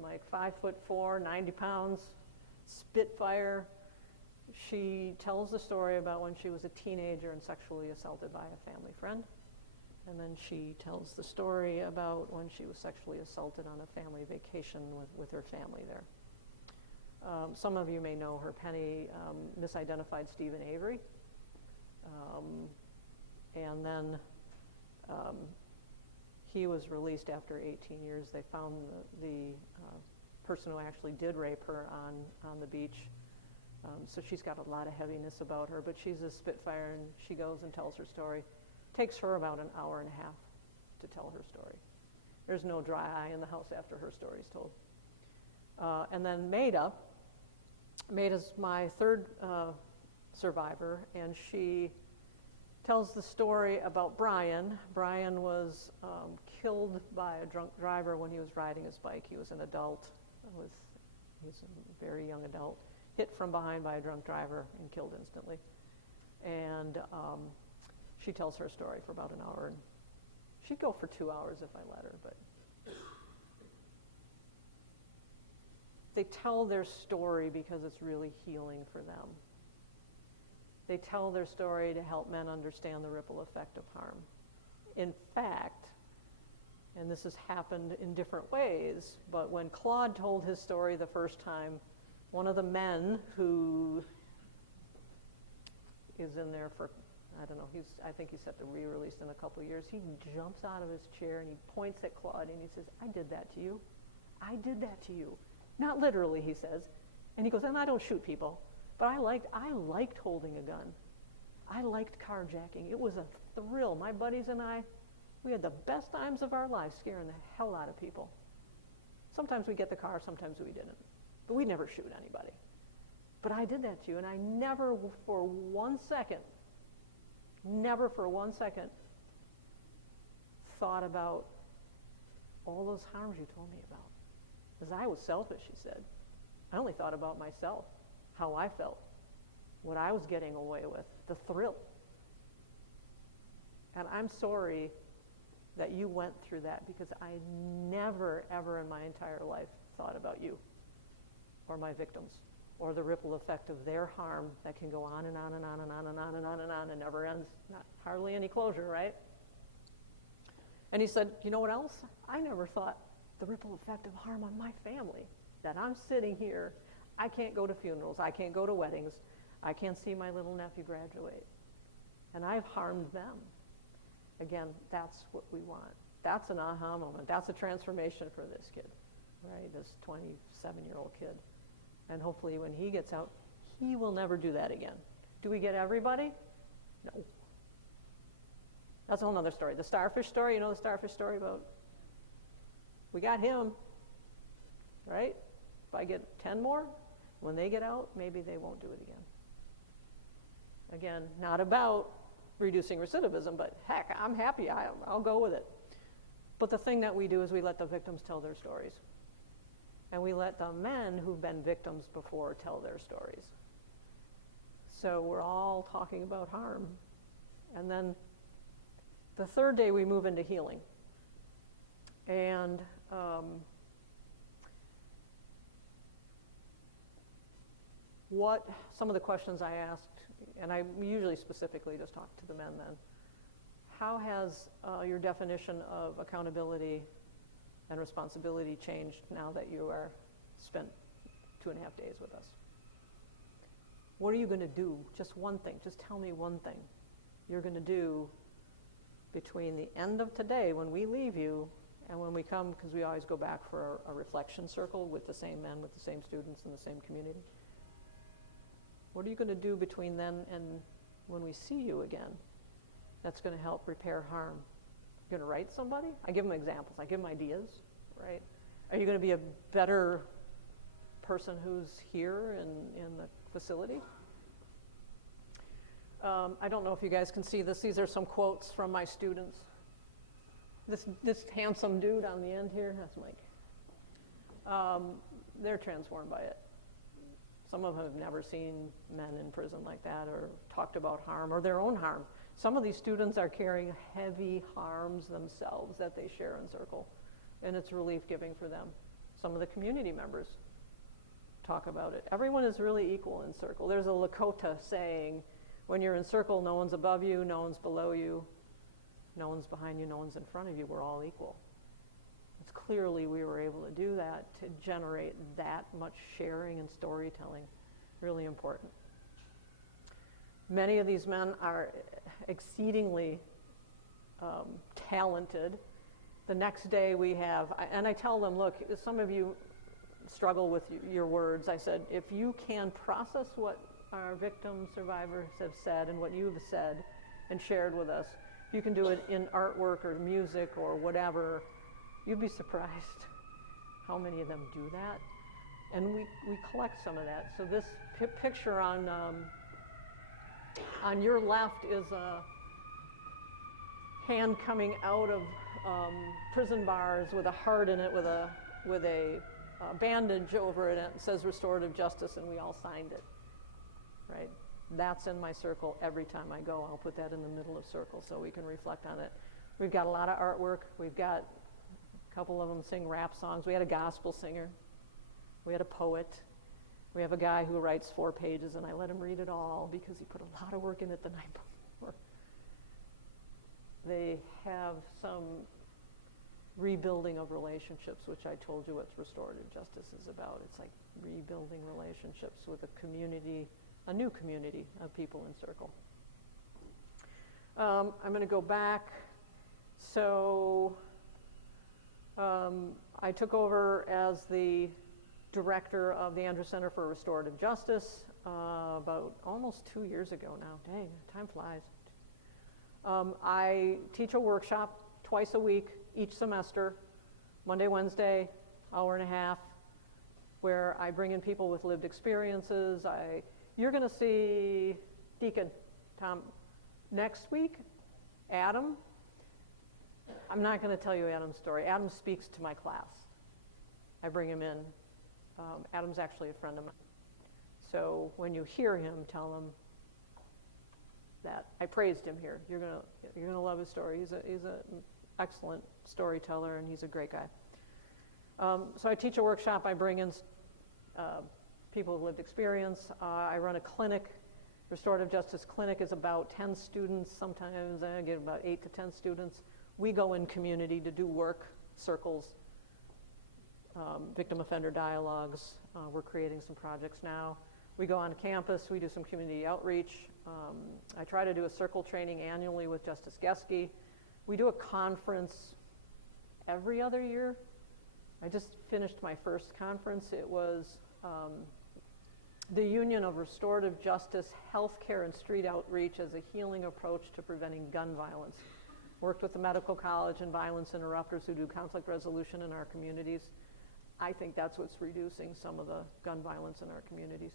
Mike, 5'4", 90 pounds, Spitfire. She tells the story about when she was a teenager and sexually assaulted by a family friend. And then she tells the story about when she was sexually assaulted on a family vacation with her family there. Some of you may know her. Penny misidentified Stephen Avery. And then he was released after 18 years. They found the person who actually did rape her on the beach. So she's got a lot of heaviness about her, but she's a Spitfire, and she goes and tells her story. Takes her about an hour and a half to tell her story. There's no dry eye in the house after her story's told. And then Maida made as my third survivor, and she tells the story about Brian. Brian was killed by a drunk driver when he was riding his bike. He was an adult, he was a very young adult, hit from behind by a drunk driver and killed instantly. And she tells her story for about an hour, and she'd go for 2 hours if I let her, but they tell their story because it's really healing for them. They tell their story to help men understand the ripple effect of harm. In fact, and this has happened in different ways, but when Claude told his story the first time, one of the men who is in there for, I don't know, I think he's set to be released in a couple of years, he jumps out of his chair and he points at Claude and he says, "I did that to you. I did that to you." Not literally, he says. And he goes, "And I don't shoot people, but I liked holding a gun. I liked carjacking. It was a thrill. My buddies and I, we had the best times of our lives scaring the hell out of people. Sometimes we get the car, sometimes we didn't. But we never shoot anybody. But I did that to you, and I never for 1 second thought about all those harms you told me about. Because I was selfish," he said. "I only thought about myself, how I felt, what I was getting away with, the thrill. And I'm sorry that you went through that, because I never, ever in my entire life thought about you or my victims or the ripple effect of their harm that can go on and on and on and on and on and on and on and never ends, not hardly any closure, right?" And he said, "You know what else? I never thought the ripple effect of harm on my family, that I'm sitting here, I can't go to funerals, I can't go to weddings, I can't see my little nephew graduate, and I've harmed them." Again, that's what we want. That's an aha moment. That's a transformation for this kid, right? This 27-year-old kid. And hopefully when he gets out, he will never do that again. Do we get everybody? No. That's a whole other story. The starfish story, you know the starfish story about, we got him, right? If I get 10 more, when they get out, maybe they won't do it again. Again, not about reducing recidivism, but heck, I'm happy, I'll go with it. But the thing that we do is we let the victims tell their stories. And we let the men who've been victims before tell their stories. So we're all talking about harm. And then the third day we move into healing. And some of the questions I asked, and I usually specifically just talk to the men then, how has your definition of accountability and responsibility changed now that you are spent 2.5 days with us? What are you going to do? Just one thing. Just tell me one thing you're going to do between the end of today when we leave you and when we come, because we always go back for a reflection circle with the same men, with the same students in the same community. What are you going to do between then and when we see you again that's going to help repair harm? You're going to write somebody? I give them examples. I give them ideas, right? Are you going to be a better person who's here in the facility? I don't know if you guys can see this. These are some quotes from my students. This handsome dude on the end here, that's Mike. They're transformed by it. Some of them have never seen men in prison like that or talked about harm or their own harm. Some of these students are carrying heavy harms themselves that they share in Circle, and it's relief-giving for them. Some of the community members talk about it. Everyone is really equal in Circle. There's a Lakota saying, when you're in Circle, no one's above you, no one's below you, no one's behind you, no one's in front of you, we're all equal. It's clearly we were able to do that to generate that much sharing and storytelling. Really important. Many of these men are exceedingly talented. The next day we have, and I tell them, look, some of you struggle with your words. I said, if you can process what our victim survivors have said and what you've said and shared with us, you can do it in artwork or music or whatever. You'd be surprised how many of them do that. And we collect some of that. So this picture on your left is a hand coming out of prison bars with a heart in it, with a bandage over it, and it says Restorative Justice, and we all signed it, right? That's in my circle every time I go. I'll put that in the middle of circle so we can reflect on it. We've got a lot of artwork. We've got a couple of them sing rap songs. We had a gospel singer. We had a poet. We have a guy who writes 4 pages, and I let him read it all because he put a lot of work in it the night before. They have some rebuilding of relationships, which I told you what restorative justice is about. It's like rebuilding relationships with a community, a new community of people in circle. I'm going to go back. So I took over as the director of the Andrews Center for Restorative Justice about almost 2 years ago now. Dang, time flies. I teach a workshop twice a week, each semester, Monday, Wednesday, hour and a half, where I bring in people with lived experiences. You're going to see Deacon Tom next week. Adam, I'm not going to tell you Adam's story. Adam speaks to my class. I bring him in. Adam's actually a friend of mine. So when you hear him, tell him that I praised him here. You're gonna love his story. He's an excellent storyteller, and he's a great guy. So I teach a workshop. I bring in people with lived experience. I run a clinic. Restorative Justice Clinic is about 10 students. Sometimes I get about 8 to 10 students. We go in community to do work, circles, victim offender dialogues. We're creating some projects now. We go on campus, we do some community outreach. I try to do a circle training annually with Justice Geske. We do a conference every other year. I just finished my first conference. It was the Union of Restorative Justice, Healthcare and Street Outreach as a healing approach to preventing gun violence. Worked with the medical college and violence interrupters who do conflict resolution in our communities. I think that's what's reducing some of the gun violence in our communities.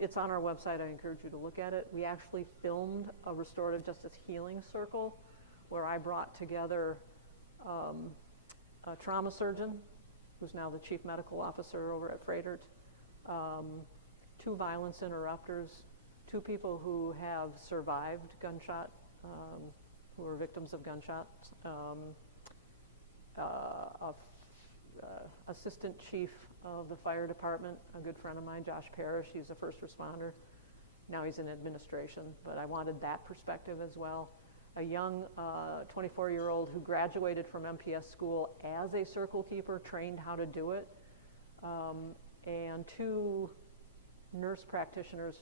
It's on our website. I encourage you to look at it. We actually filmed a restorative justice healing circle where I brought together a trauma surgeon, who's now the chief medical officer over at Fredert, 2 violence interrupters, 2 people who have survived gunshot, who are victims of gunshots, assistant chief of the fire department, a good friend of mine, Josh Parrish. He's a first responder. Now he's in administration, but I wanted that perspective as well. A young 24-year-old who graduated from MPS school as a circle keeper, trained how to do it, and 2 nurse practitioners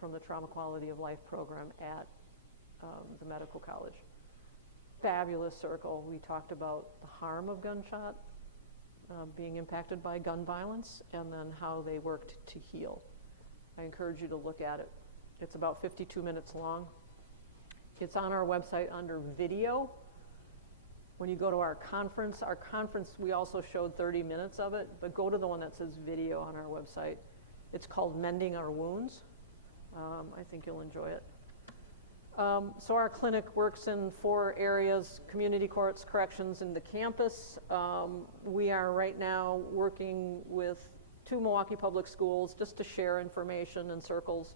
from the Trauma Quality of Life program at the medical college. Fabulous circle. We talked about the harm of gunshot, being impacted by gun violence, and then how they worked to heal. I encourage you to look at it. It's about 52 minutes long. It's on our website under video. When you go to our conference, we also showed 30 minutes of it, but go to the one that says video on our website. It's called Mending Our Wounds. I think you'll enjoy it. So our clinic works in 4 areas: community courts, corrections, and the campus. We are right now working with 2 Milwaukee public schools just to share information and circles.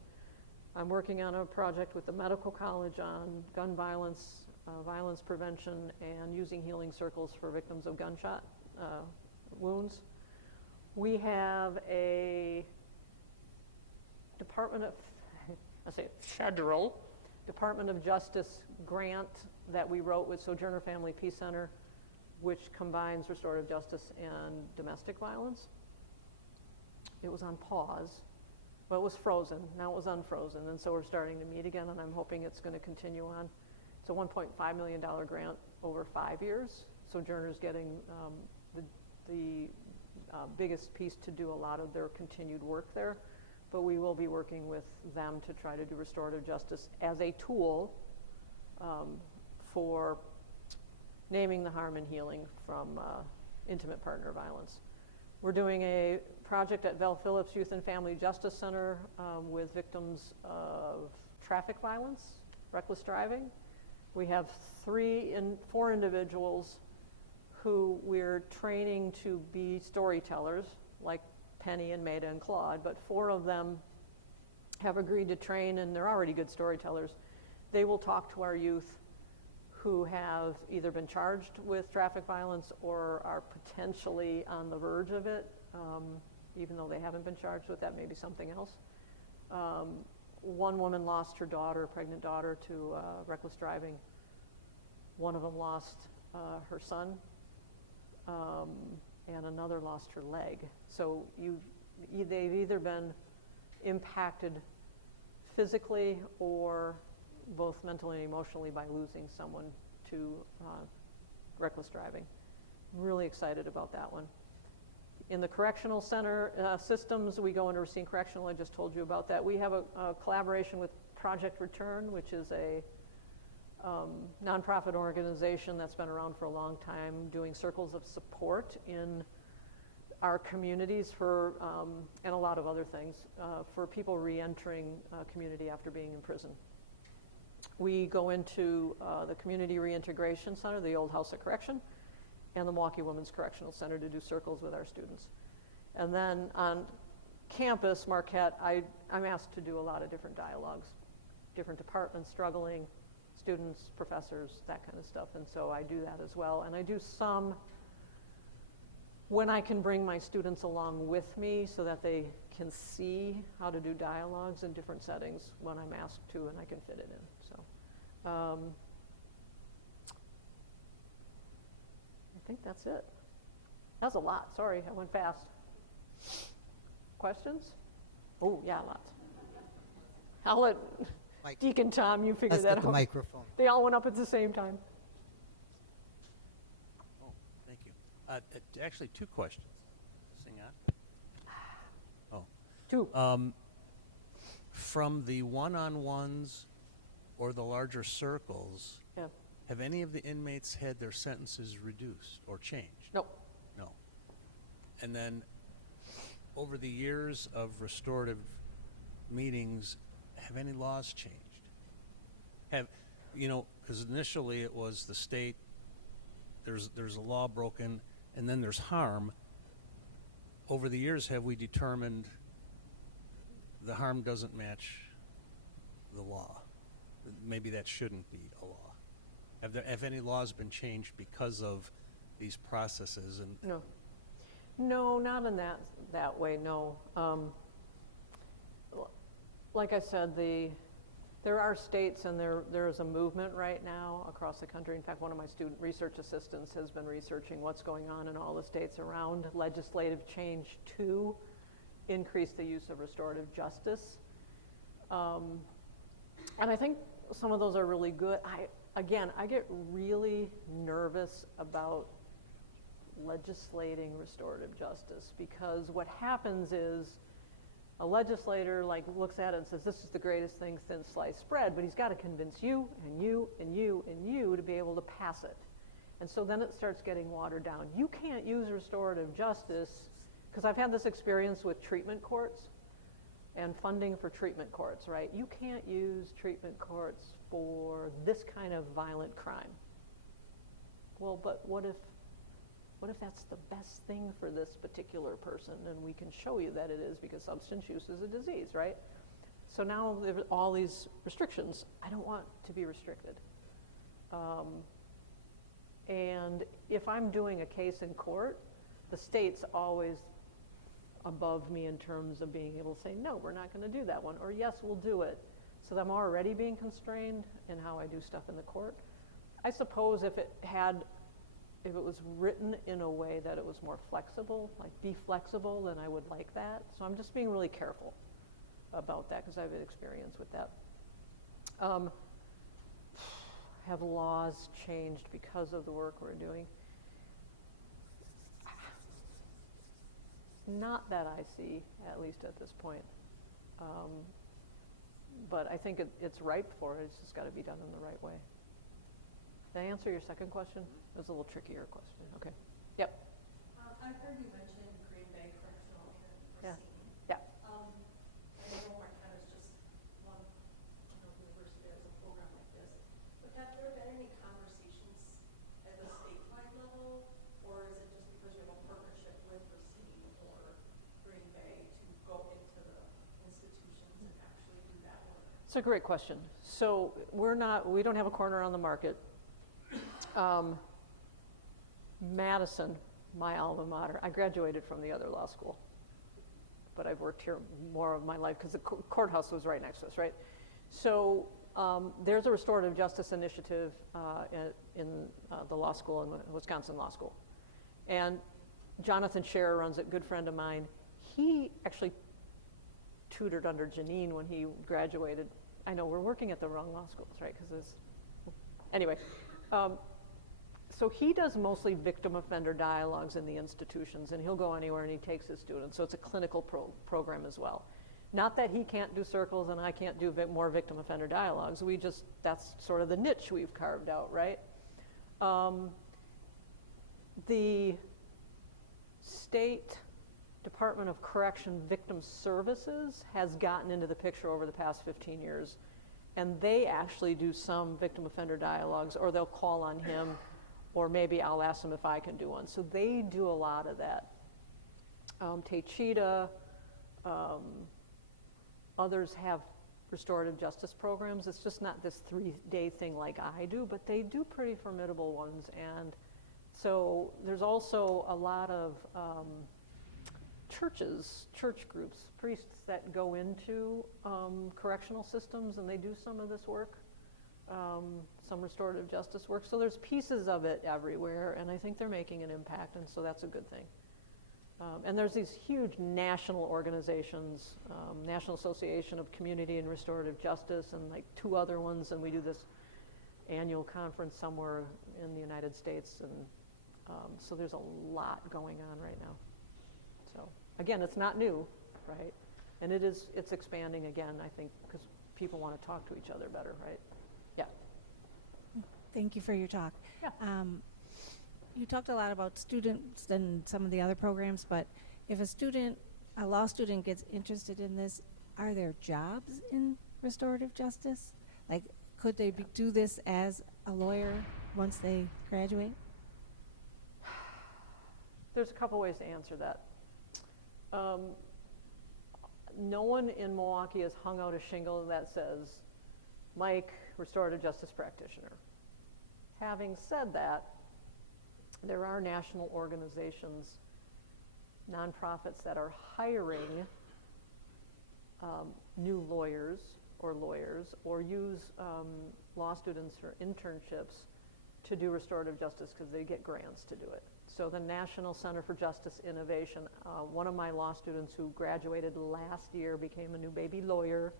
I'm working on a project with the medical college on gun violence, violence prevention, and using healing circles for victims of gunshot wounds. We have a federal Department of Justice grant that we wrote with Sojourner Family Peace Center, which combines restorative justice and domestic violence. It was on pause. Well, it was frozen. Now it was unfrozen, and so we're starting to meet again, and I'm hoping it's going to continue on. It's a $1.5 million grant over 5 years. Sojourner's getting the biggest piece to do a lot of their continued work there. But we will be working with them to try to do restorative justice as a tool for naming the harm and healing from intimate partner violence. We're doing a project at Val Phillips Youth and Family Justice Center with victims of traffic violence, reckless driving. We have 4 individuals who we're training to be storytellers, like Penny and Maida and Claude, but 4 of them have agreed to train, and they're already good storytellers. They will talk to our youth who have either been charged with traffic violence or are potentially on the verge of it, even though they haven't been charged with that, maybe something else. One woman lost her daughter, a pregnant daughter, to reckless driving. One of them lost her son, and another lost her leg. So they've either been impacted physically or both mentally and emotionally by losing someone to reckless driving. Really excited about that one. In the correctional center systems, we go into Racine Correctional. I just told you about that. We have a collaboration with Project Return, which is a nonprofit organization that's been around for a long time, doing circles of support in our communities for, and a lot of other things, for people re-entering community after being in prison. We go into the Community Reintegration Center, the old House of Correction, and the Milwaukee Women's Correctional Center to do circles with our students. And then on campus, Marquette, I'm asked to do a lot of different dialogues, different departments struggling, students, professors, that kind of stuff. And so I do that as well. And I do some when I can bring my students along with me so that they can see how to do dialogues in different settings when I'm asked to and I can fit it in. So I think that's it. That was a lot. Sorry, I went fast. Questions? Oh, yeah, lots. I'll let Deacon Tom, you figure Let's that get the out. microphone. They all went up at the same time. Oh, thank you. Actually, 2 questions. Sing on. 2. From the one-on-ones or the larger circles, Yeah. have any of the inmates had their sentences reduced or changed? No. No. And then, over the years of restorative meetings, have any laws changed? Because initially it was the state, there's a law broken, and then there's harm. Over the years, have we determined the harm doesn't match the law? Maybe that shouldn't be a law. Have any laws been changed because of these processes? And No. No, not in that way, no. Like I said, there are states and there is a movement right now across the country. In fact, one of my student research assistants has been researching what's going on in all the states around legislative change to increase the use of restorative justice. And I think some of those are really good. I get really nervous about legislating restorative justice because what happens is a legislator looks at it and says, this is the greatest thing since sliced bread, but he's got to convince you and you and you and you to be able to pass it. And so then it starts getting watered down. You can't use restorative justice, because I've had this experience with treatment courts and funding for treatment courts, right? You can't use treatment courts for this kind of violent crime. Well, but what if that's the best thing for this particular person, and we can show you that it is because substance use is a disease, right? So now there are all these restrictions. I don't want to be restricted. And if I'm doing a case in court, the state's always above me in terms of being able to say, no, we're not going to do that one, or yes, we'll do it. So I'm already being constrained in how I do stuff in the court. I suppose if it was written in a way that it was more flexible, like be flexible, then I would like that. So I'm just being really careful about that because I have experience with that. Have laws changed because of the work we're doing? Not that I see, at least at this point. But I think it's ripe for it. It's just got to be done in the right way. Did I answer your second question? It was a little trickier question. Okay. Yep. I've heard you mention Green Bay Correctional Yeah. scene. Yeah. I know Marquette is just one, university that has a program like this, but have there been any conversations at the statewide level, or is it just because you have a partnership with Racine or Green Bay to go into the institutions and actually do that work? It's a great question. So we don't have a corner on the market. Madison, my alma mater, I graduated from the other law school, but I've worked here more of my life because the courthouse was right next to us, right? So there's a restorative justice initiative in the law school, in the Wisconsin Law School. And Jonathan Scherer runs it, good friend of mine. He actually tutored under Janine when he graduated. I know we're working at the wrong law schools, right? Anyway, so he does mostly victim offender dialogues in the institutions, and he'll go anywhere and he takes his students. So it's a clinical program as well. Not that he can't do circles and I can't do more victim offender dialogues. That's sort of the niche we've carved out, right? The State Department of Correction Victim Services has gotten into the picture over the past 15 years, and they actually do some victim offender dialogues, or they'll call on him, or maybe I'll ask them if I can do one. So they do a lot of that. Techita, others have restorative justice programs. It's just not this 3-day thing like I do, but they do pretty formidable ones. And so there's also a lot of church groups, priests that go into correctional systems, and they do some of this work. Some restorative justice work. So there's pieces of it everywhere, and I think they're making an impact, and so that's a good thing. And there's these huge national organizations, National Association of Community and Restorative Justice, and like 2 other ones, and we do this annual conference somewhere in the United States, and so there's a lot going on right now. So again, it's not new, right? And it's expanding again, I think, because people want to talk to each other better, right? Yeah. Thank you for your talk. Yeah. You talked a lot about students and some of the other programs, but if a law student gets interested in this, are there jobs in restorative justice? Like, could they do this as a lawyer once they graduate? There's a couple ways to answer that. No one in Milwaukee has hung out a shingle that says, Mike, restorative justice practitioner. Having said that, there are national organizations, nonprofits that are hiring new lawyers, or use law students for internships to do restorative justice because they get grants to do it. So the National Center for Justice Innovation, one of my law students who graduated last year became a new baby lawyer,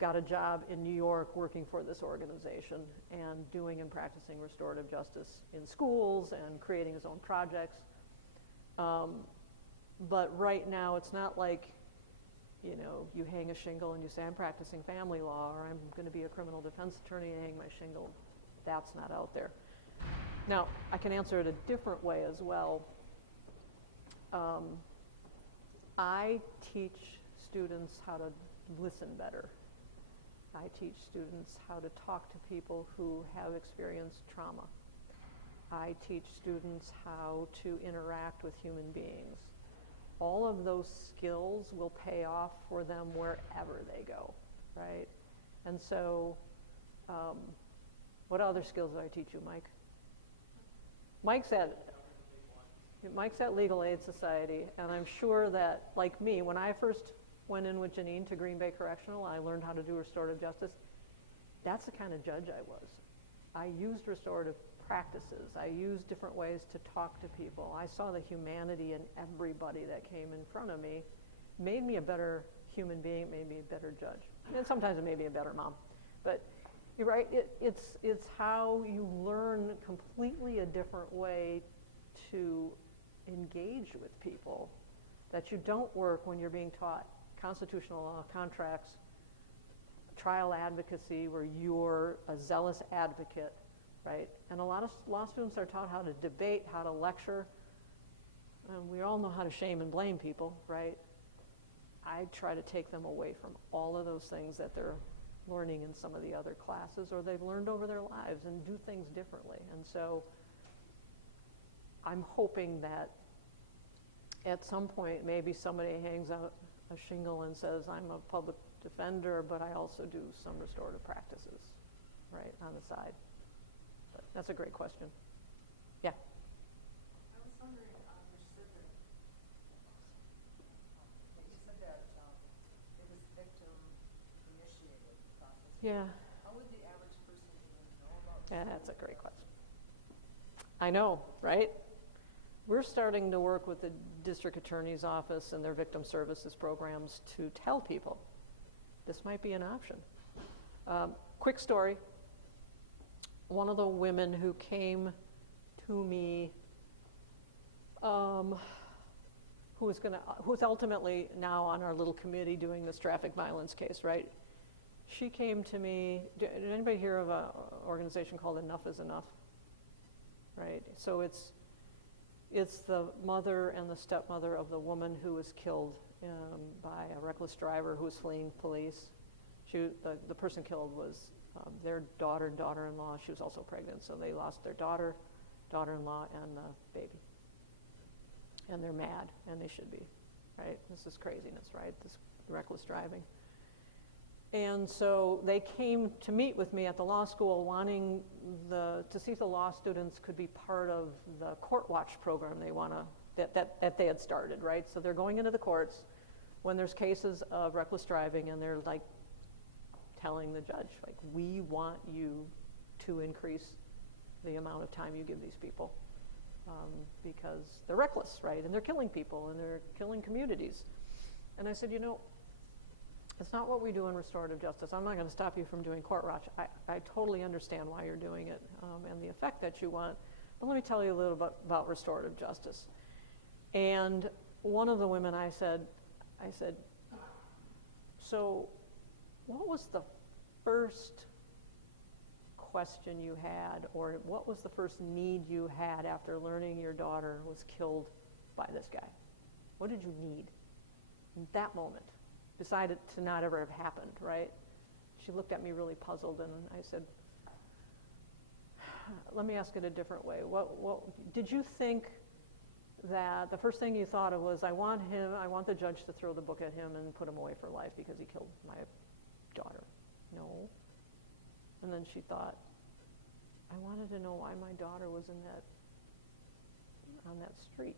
got a job in New York working for this organization and doing and practicing restorative justice in schools and creating his own projects. But right now, it's not like, you hang a shingle and you say, I'm practicing family law, or I'm going to be a criminal defense attorney and hang my shingle. That's not out there. Now, I can answer it a different way as well. I teach students how to listen better. I teach students how to talk to people who have experienced trauma. I teach students how to interact with human beings. All of those skills will pay off for them wherever they go, right? And so, what other skills do I teach you, Mike? Mike's at Legal Aid Society, and I'm sure that, like me, when I first went in with Janine to Green Bay Correctional, I learned how to do restorative justice. That's the kind of judge I was. I used restorative practices. I used different ways to talk to people. I saw the humanity in everybody that came in front of me. Made me a better human being, made me a better judge. And sometimes it made me a better mom. But you're right, it's how you learn completely a different way to engage with people that you don't work when you're being taught constitutional law, contracts, trial advocacy, where you're a zealous advocate, right? And a lot of law students are taught how to debate, how to lecture. And we all know how to shame and blame people, right? I try to take them away from all of those things that they're learning in some of the other classes or they've learned over their lives and do things differently. And so I'm hoping that at some point maybe somebody hangs out a shingle and says, I'm a public defender, but I also do some restorative practices, right, on the side. But that's a great question. Yeah. I was wondering, you said that, it was victim-initiated process. Yeah. How would the average person even know about Yeah, that's a great question. I know, right? We're starting to work with the district attorney's office and their victim services programs to tell people this might be an option. Quick story. One of the women who came to me, who's ultimately now on our little committee doing this traffic violence case, right? She came to me, did anybody hear of an organization called Enough is Enough? Right, so it's the mother and the stepmother of the woman who was killed by a reckless driver who was fleeing police. The person killed was their daughter and daughter-in-law. She was also pregnant, so they lost their daughter, daughter-in-law, and the baby. And they're mad, and they should be, right? This is craziness, right? This reckless driving. And so they came to meet with me at the law school wanting to see if the law students could be part of the court watch program that they had started, right? So they're going into the courts when there's cases of reckless driving and they're like telling the judge, like, we want you to increase the amount of time you give these people because they're reckless, right? And they're killing people and they're killing communities. And I said, it's not what we do in restorative justice. I'm not going to stop you from doing court watch. I totally understand why you're doing it and the effect that you want. But let me tell you a little bit about restorative justice. And one of the women I said, so what was the first question you had, or what was the first need you had after learning your daughter was killed by this guy? What did you need in that moment? Beside it to not ever have happened, right? She looked at me really puzzled, and I said, let me ask it a different way. What did you think that the first thing you thought of was, I want the judge to throw the book at him and put him away for life because he killed my daughter? No. And then she thought, I wanted to know why my daughter was on that street.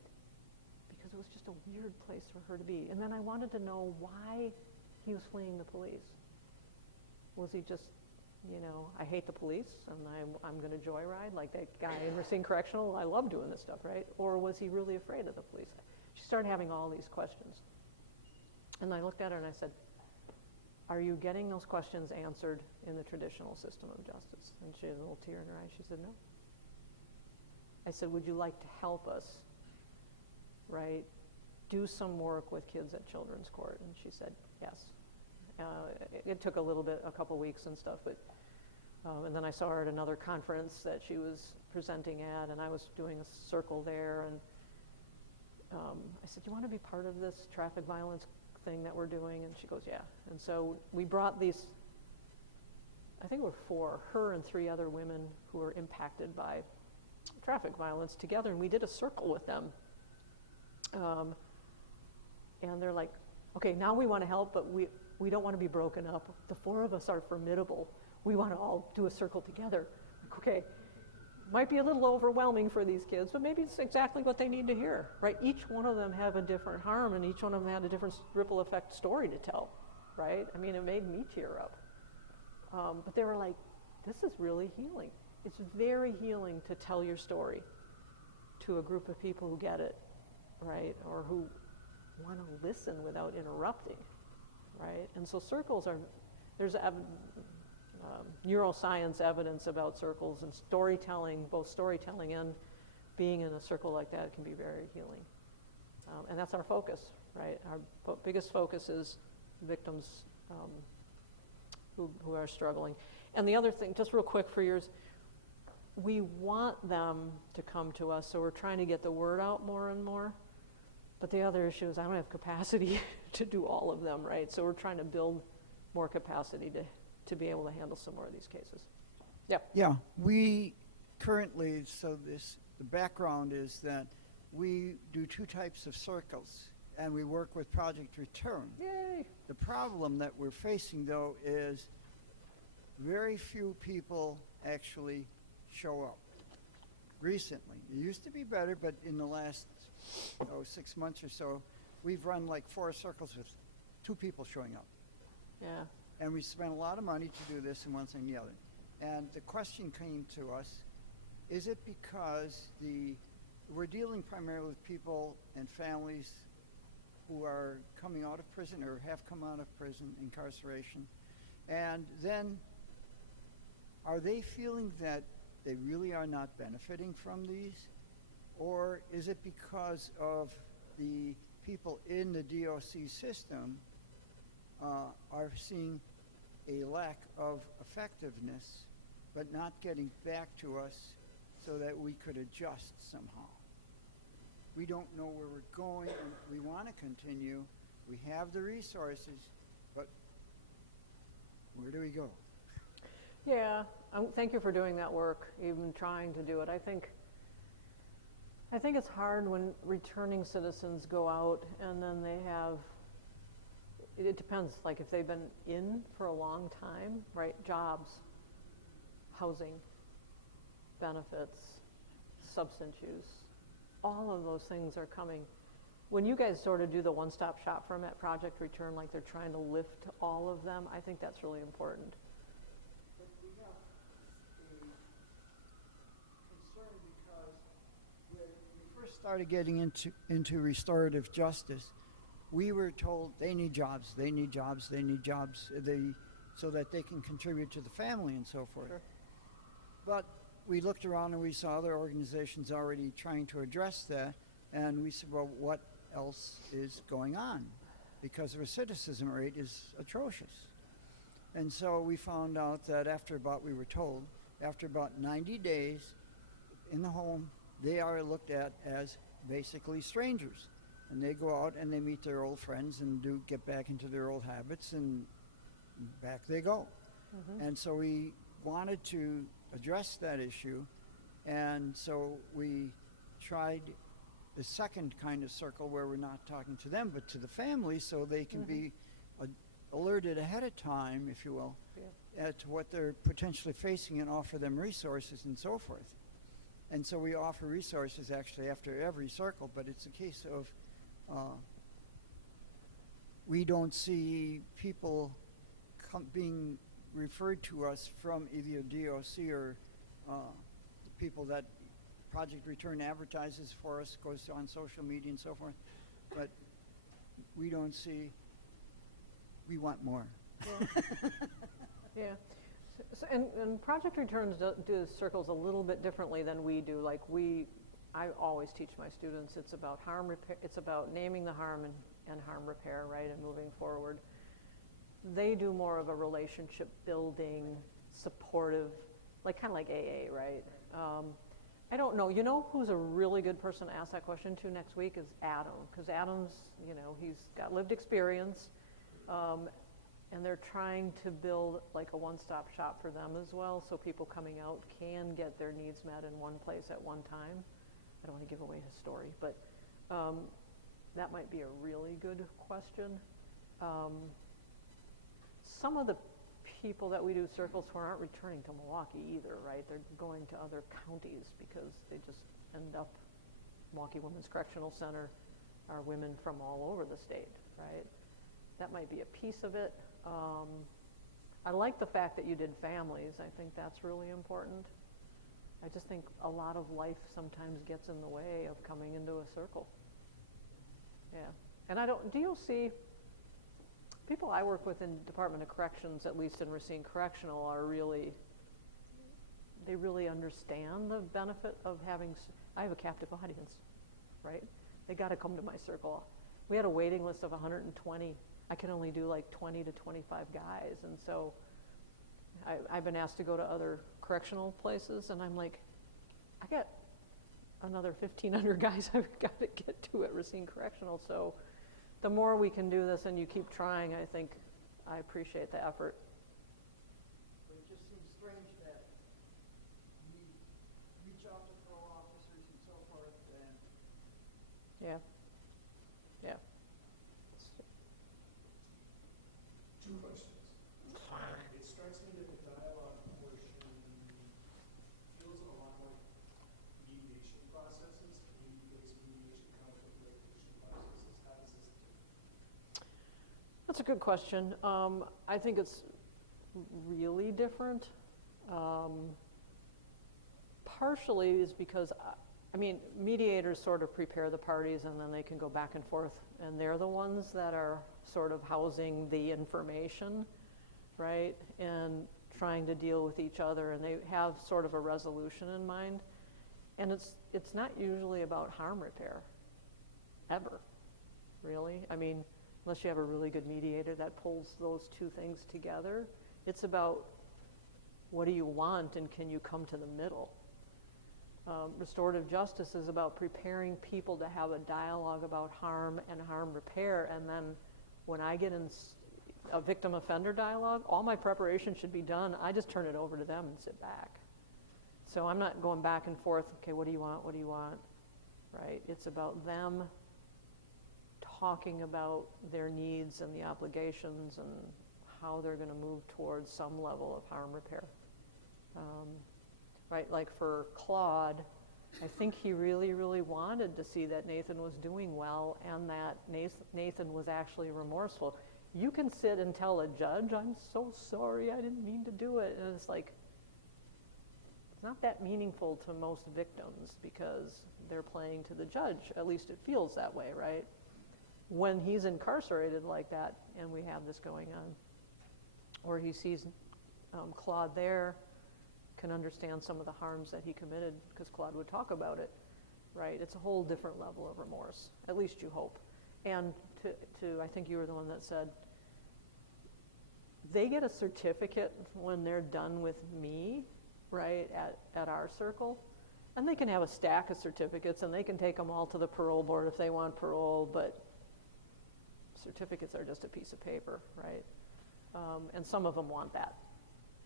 Because it was just a weird place for her to be. And then I wanted to know why he was fleeing the police. Was he just, I hate the police and I'm going to joyride like that guy in Racine Correctional? I love doing this stuff, right? Or was he really afraid of the police? She started having all these questions. And I looked at her and I said, are you getting those questions answered in the traditional system of justice? And she had a little tear in her eye. She said, no. I said, would you like to help us, right, do some work with kids at children's court? And she said, yes. It took a couple weeks and stuff, but and then I saw her at another conference that she was presenting at, and I was doing a circle there, and I said, do you want to be part of this traffic violence thing that we're doing? And she goes, yeah. And so we brought these, I think it were 4, her and 3 other women who were impacted by traffic violence together, and we did a circle with them. And they're like, okay, now we want to help, but we don't want to be broken up. The 4 of us are formidable. We want to all do a circle together. Like, okay, might be a little overwhelming for these kids, but maybe it's exactly what they need to hear, right? Each one of them have a different harm, and each one of them had a different ripple effect story to tell, right? I mean, it made me tear up. But they were like, this is really healing. It's very healing to tell your story to a group of people who get it, right? Or who want to listen without interrupting, right? And so circles there's neuroscience evidence about circles and storytelling, both storytelling and being in a circle like that can be very healing. And that's our focus, right? Our biggest focus is victims who are struggling. And the other thing, just real quick for yours, we want them to come to us, so we're trying to get the word out more and more. But the other issue is I don't have capacity to do all of them, right? So we're trying to build more capacity to be able to handle some more of these cases. Yeah. Yeah, we currently, the background is that we do 2 types of circles, and we work with Project Return. Yay. The problem that we're facing, though, is very few people actually show up. Recently, it used to be better, but in the last 6 months or so, we've run like 4 circles with 2 people showing up. Yeah. And we spent a lot of money to do this and one thing and the other. And the question came to us, is it because we're dealing primarily with people and families who are coming out of prison or have come out of prison, incarceration, and then are they feeling that they really are not benefiting from these? Or is it because of the people in the DOC system are seeing a lack of effectiveness, but not getting back to us so that we could adjust somehow? We don't know where we're going, and we want to continue. We have the resources, but where do we go? Yeah, thank you for doing that work, even trying to do it. I think it's hard when returning citizens go out and then they have, it depends, like if they've been in for a long time, right? Jobs, housing, benefits, substance use, all of those things are coming. When you guys sort of do the one-stop shop for them at Project Return, like they're trying to lift all of them, I think that's really important. But we have a concern because when we first started getting into restorative justice, we were told they need jobs, they need jobs, they need jobs, so that they can contribute to the family and so forth. Sure. But we looked around and we saw other organizations already trying to address that, and we said, well, what else is going on? Because the recidivism rate is atrocious. And so we found out that we were told, after about 90 days in the home, they are looked at as basically strangers. And they go out and they meet their old friends and get back into their old habits, and back they go. Mm-hmm. And so we wanted to address that issue, and so we tried the second kind of circle where we're not talking to them but to the family, so they can be alerted ahead of time, if you will, to what they're potentially facing and offer them resources and so forth. And so we offer resources actually after every circle, but it's a case of we don't see people being referred to us from either DOC or the people that Project Return advertises for us, goes on social media and so forth. But we don't see, we want more. Yeah. Yeah. So, and Project Returns do circles a little bit differently than we do. Like I always teach my students, it's about harm repair, it's about naming the harm and harm repair, right, and moving forward. They do more of a relationship building, supportive, like kind of like AA, right? I don't know. You know who's a really good person to ask that question to next week is Adam, because Adam's, he's got lived experience, and they're trying to build like a one-stop shop for them as well, so people coming out can get their needs met in one place at one time. I don't want to give away his story, but that might be a really good question. Some of the people that we do circles for aren't returning to Milwaukee either, right? They're going to other counties because they just end up, Milwaukee Women's Correctional Center are women from all over the state, right? That might be a piece of it. I like the fact that you did families. I think that's really important. I just think a lot of life sometimes gets in the way of coming into a circle. Yeah, and DOC, people I work with in Department of Corrections, at least in Racine Correctional, they really understand the benefit of I have a captive audience, right? They got to come to my circle. We had a waiting list of 120. I can only do like 20 to 25 guys, and so I've been asked to go to other correctional places, and I'm like, I got another 1,500 guys I've got to get to at Racine Correctional. So the more we can do this and you keep trying, I think I appreciate the effort. But it just seems strange that we reach out to parole officers and so forth, and Yeah. Yeah. Two questions. It strikes me that the dialogue portion feels a lot like mediation processes, community-based mediation, conflict resolution processes. How does this differ? That's a good question. I think it's really different. Partially is because, I mean, mediators sort of prepare the parties and then they can go back and forth, and they're the ones that are sort of housing the information, right? And trying to deal with each other, and they have sort of a resolution in mind. And it's not usually about harm repair, ever, really. I mean, unless you have a really good mediator that pulls those two things together. It's about what do you want and can you come to the middle? Restorative justice is about preparing people to have a dialogue about harm and harm repair, and then when I get in a victim-offender dialogue, all my preparation should be done. I just turn it over to them and sit back. So I'm not going back and forth, okay, what do you want, what do you want, right? It's about them talking about their needs and the obligations and how they're going to move towards some level of harm repair. Right, like for Claude, I think he really, really wanted to see that Nathan was doing well and that Nathan was actually remorseful. You can sit and tell a judge, I'm so sorry, I didn't mean to do it. And it's like, it's not that meaningful to most victims because they're playing to the judge. At least it feels that way, right? When he's incarcerated like that and we have this going on, or he sees Claude there, can understand some of the harms that he committed because Claude would talk about it, right? It's a whole different level of remorse, at least you hope. And to I think you were the one that said, they get a certificate when they're done with me, right, at our circle, and they can have a stack of certificates and they can take them all to the parole board if they want parole, but certificates are just a piece of paper, right? And some of them want that,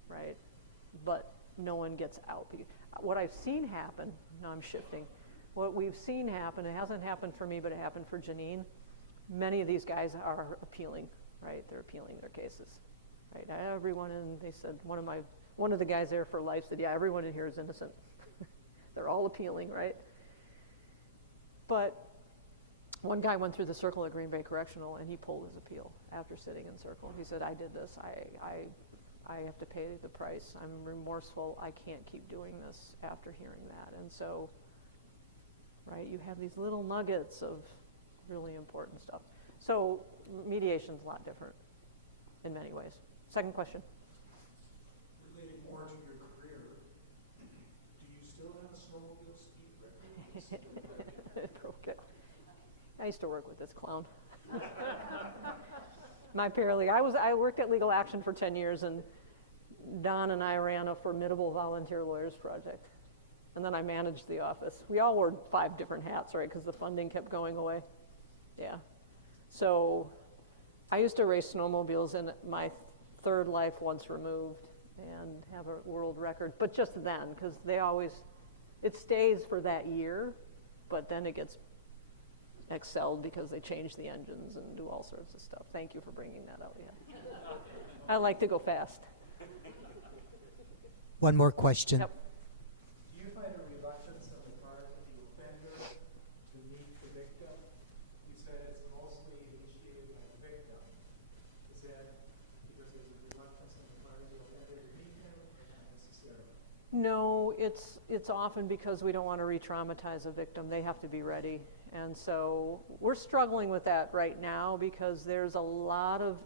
right? But no one gets out. What I've seen happen, now I'm shifting, what we've seen happen, it hasn't happened for me, but it happened for Janine, many of these guys are appealing, right? They're appealing their cases, right? Everyone they said, one of the guys there for life said, yeah, everyone in here is innocent. They're all appealing, right? But one guy went through the circle at Green Bay Correctional and he pulled his appeal after sitting in circle. He said, I did this, I have to pay the price. I'm remorseful. I can't keep doing this after hearing that. And so, right, you have these little nuggets of really important stuff. So mediation's a lot different in many ways. Second question. Relating more to your career, do you still have a snowmobile speed record? Broke it. I used to work with this clown. My paralegal. I worked at Legal Action for 10 years, and Don and I ran a formidable volunteer lawyers project. And then I managed the office. We all wore 5 different hats, right, because the funding kept going away. Yeah. So I used to race snowmobiles in my third life once removed and have a world record, but just then, because it stays for that year, but then it gets excelled because they change the engines and do all sorts of stuff. Thank you for bringing that out. Yeah. I like to go fast. One more question. Yep. Do you find a reluctance on the part of the offender to meet the victim? You said it's mostly initiated by the victim. Is that because there's a reluctance on the part of the offender to meet him, or not necessarily? No, it's often because we don't want to re-traumatize a victim. They have to be ready. And so we're struggling with that right now because there's a lot of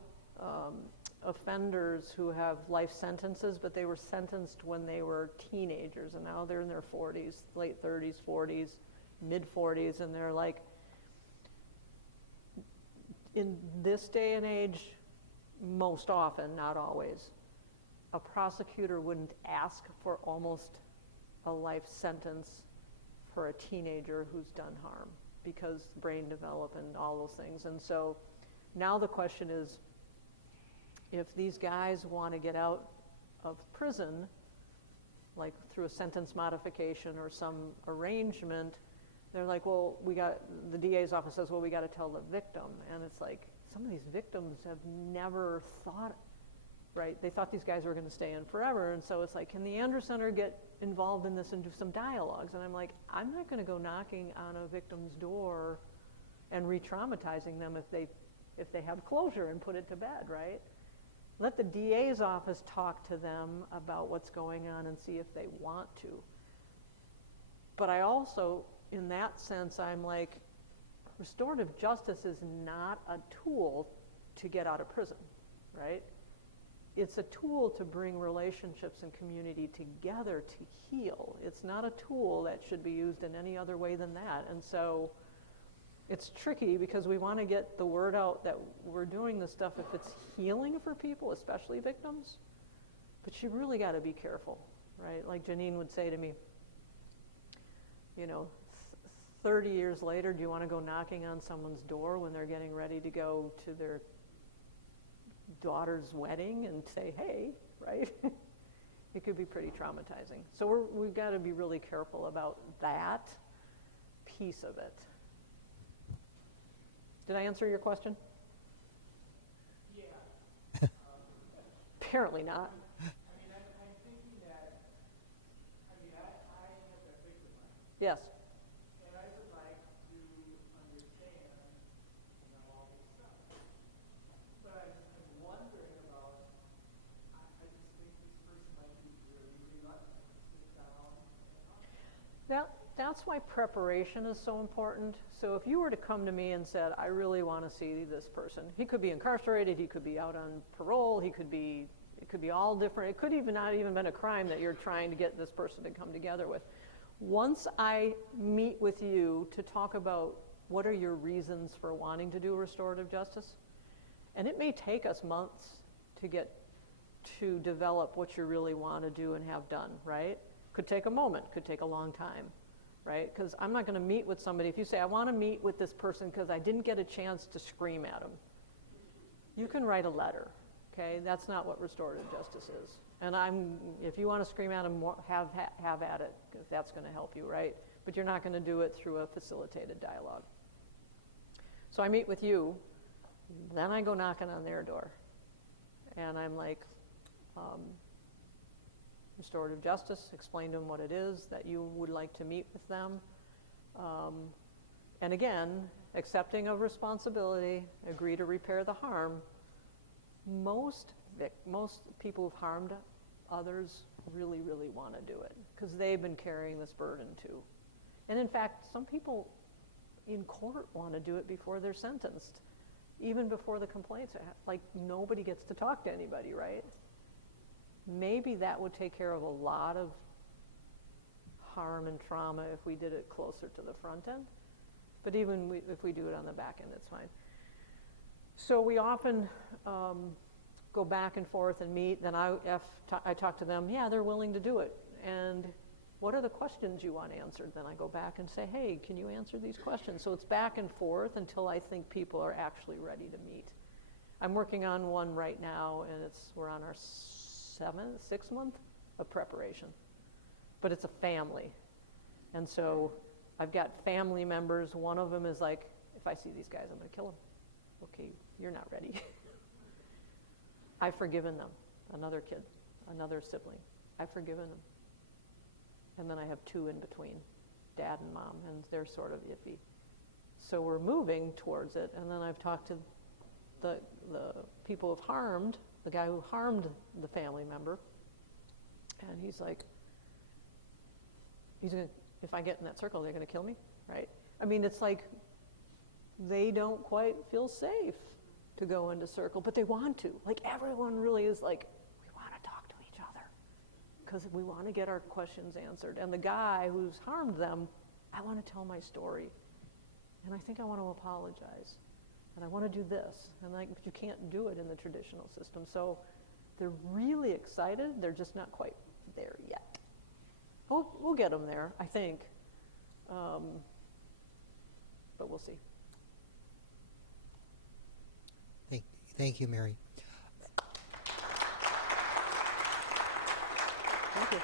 offenders who have life sentences, but they were sentenced when they were teenagers, and now they're in their 40s, late 30s, 40s, mid 40s, and they're like, in this day and age, most often, not always, a prosecutor wouldn't ask for almost a life sentence for a teenager who's done harm, because brain development, all those things. And so now the question is, if these guys want to get out of prison, like through a sentence modification or some arrangement, they're like, well, the DA's office says, well, we got to tell the victim. And it's like, some of these victims have never thought, right? They thought these guys were going to stay in forever. And so it's like, can the Andrews Center get involved in this and do some dialogues? And I'm like, I'm not going to go knocking on a victim's door and re-traumatizing them if they have closure and put it to bed, right? Let the DA's office talk to them about what's going on and see if they want to. But I also, in that sense, I'm like, restorative justice is not a tool to get out of prison, right? It's a tool to bring relationships and community together to heal. It's not a tool that should be used in any other way than that. And so it's tricky because we want to get the word out that we're doing this stuff if it's healing for people, especially victims. But you really got to be careful, right? Like Janine would say to me, 30 years later, do you want to go knocking on someone's door when they're getting ready to go to their daughter's wedding and say, hey, right? It could be pretty traumatizing. So we've got to be really careful about that piece of it. Did I answer your question? Yeah. Apparently not. I'm thinking that, I have been victimized. Yes. And I would like to understand, all this stuff. But I'm wondering about, I just think this person might be really reluctant to sit down and talk. That's why preparation is so important. So if you were to come to me and said, I really want to see this person, he could be incarcerated, he could be out on parole, it could be all different. It could even not even been a crime that you're trying to get this person to come together with. Once I meet with you to talk about what are your reasons for wanting to do restorative justice, and it may take us months to get to develop what you really want to do and have done, right? Could take a moment, could take a long time, right? Because I'm not going to meet with somebody. If you say, I want to meet with this person because I didn't get a chance to scream at him, you can write a letter, okay? That's not what restorative justice is. And if you want to scream at him, have at it, if that's going to help you, right? But you're not going to do it through a facilitated dialogue. So I meet with you, then I go knocking on their door. And I'm like, restorative justice, explain to them what it is, that you would like to meet with them. And again, accepting of responsibility, agree to repair the harm. Most people who've harmed others really, really want to do it because they've been carrying this burden too. And in fact, some people in court want to do it before they're sentenced, even before the complaints. Like, nobody gets to talk to anybody, right? Maybe that would take care of a lot of harm and trauma if we did it closer to the front end. But even if we do it on the back end, it's fine. So we often go back and forth and meet. Then I talk to them. Yeah, they're willing to do it. And what are the questions you want answered? Then I go back and say, hey, can you answer these questions? So it's back and forth until I think people are actually ready to meet. I'm working on one right now, and we're on our 6th month of preparation. But it's a family. And so I've got family members. One of them is like, if I see these guys, I'm going to kill them. Okay, you're not ready. I've forgiven them. Another kid, another sibling. I've forgiven them. And then I have 2 in between, dad and mom, and they're sort of iffy. So we're moving towards it, and then I've talked to the people who've harmed, the guy who harmed the family member, and he's like, if I get in that circle, they're going to kill me, right? I mean, it's like they don't quite feel safe to go into circle, but they want to. Like, everyone really is like, we want to talk to each other because we want to get our questions answered. And the guy who's harmed them, I want to tell my story, and I think I want to apologize, and I want to do this, and but you can't do it in the traditional system. So they're really excited. They're just not quite there yet. We'll get them there, I think. But we'll see. Thank you, Mary. Thank you.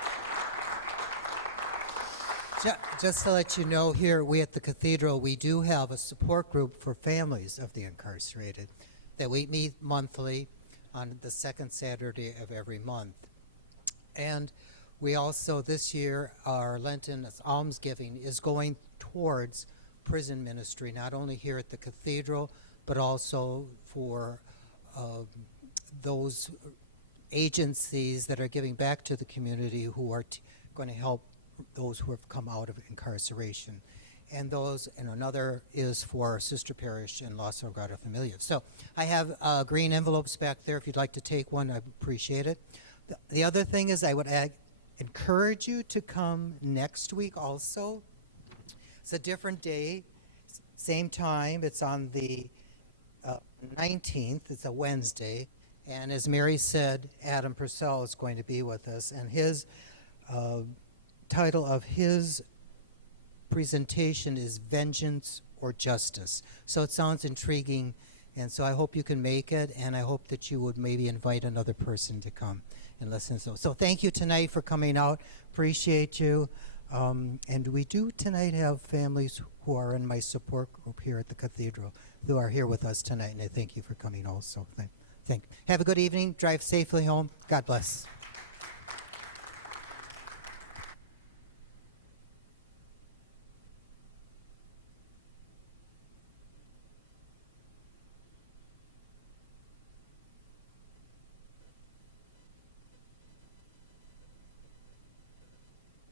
Just to let you know, here we at the Cathedral, we do have a support group for families of the incarcerated that we meet monthly on the second Saturday of every month. And we also, this year, our Lenten almsgiving is going towards prison ministry, not only here at the Cathedral, but also for those agencies that are giving back to the community who are going to help those who have come out of incarceration. And another is for our sister parish in La Sagrada Familia. So I have green envelopes back there. If you'd like to take one, I appreciate it. The other thing is I would encourage you to come next week also. It's a different day, same time. It's on the 19th. It's a Wednesday. And as Mary said, Adam Purcell is going to be with us. And his title of his presentation is Vengeance or Justice. So it sounds intriguing, and so I hope you can make it, and I hope that you would maybe invite another person to come and listen. So thank you tonight for coming out. Appreciate you. And we do tonight have families who are in my support group here at the Cathedral who are here with us tonight, and I thank you for coming also. Have a good evening. Drive safely home. God bless.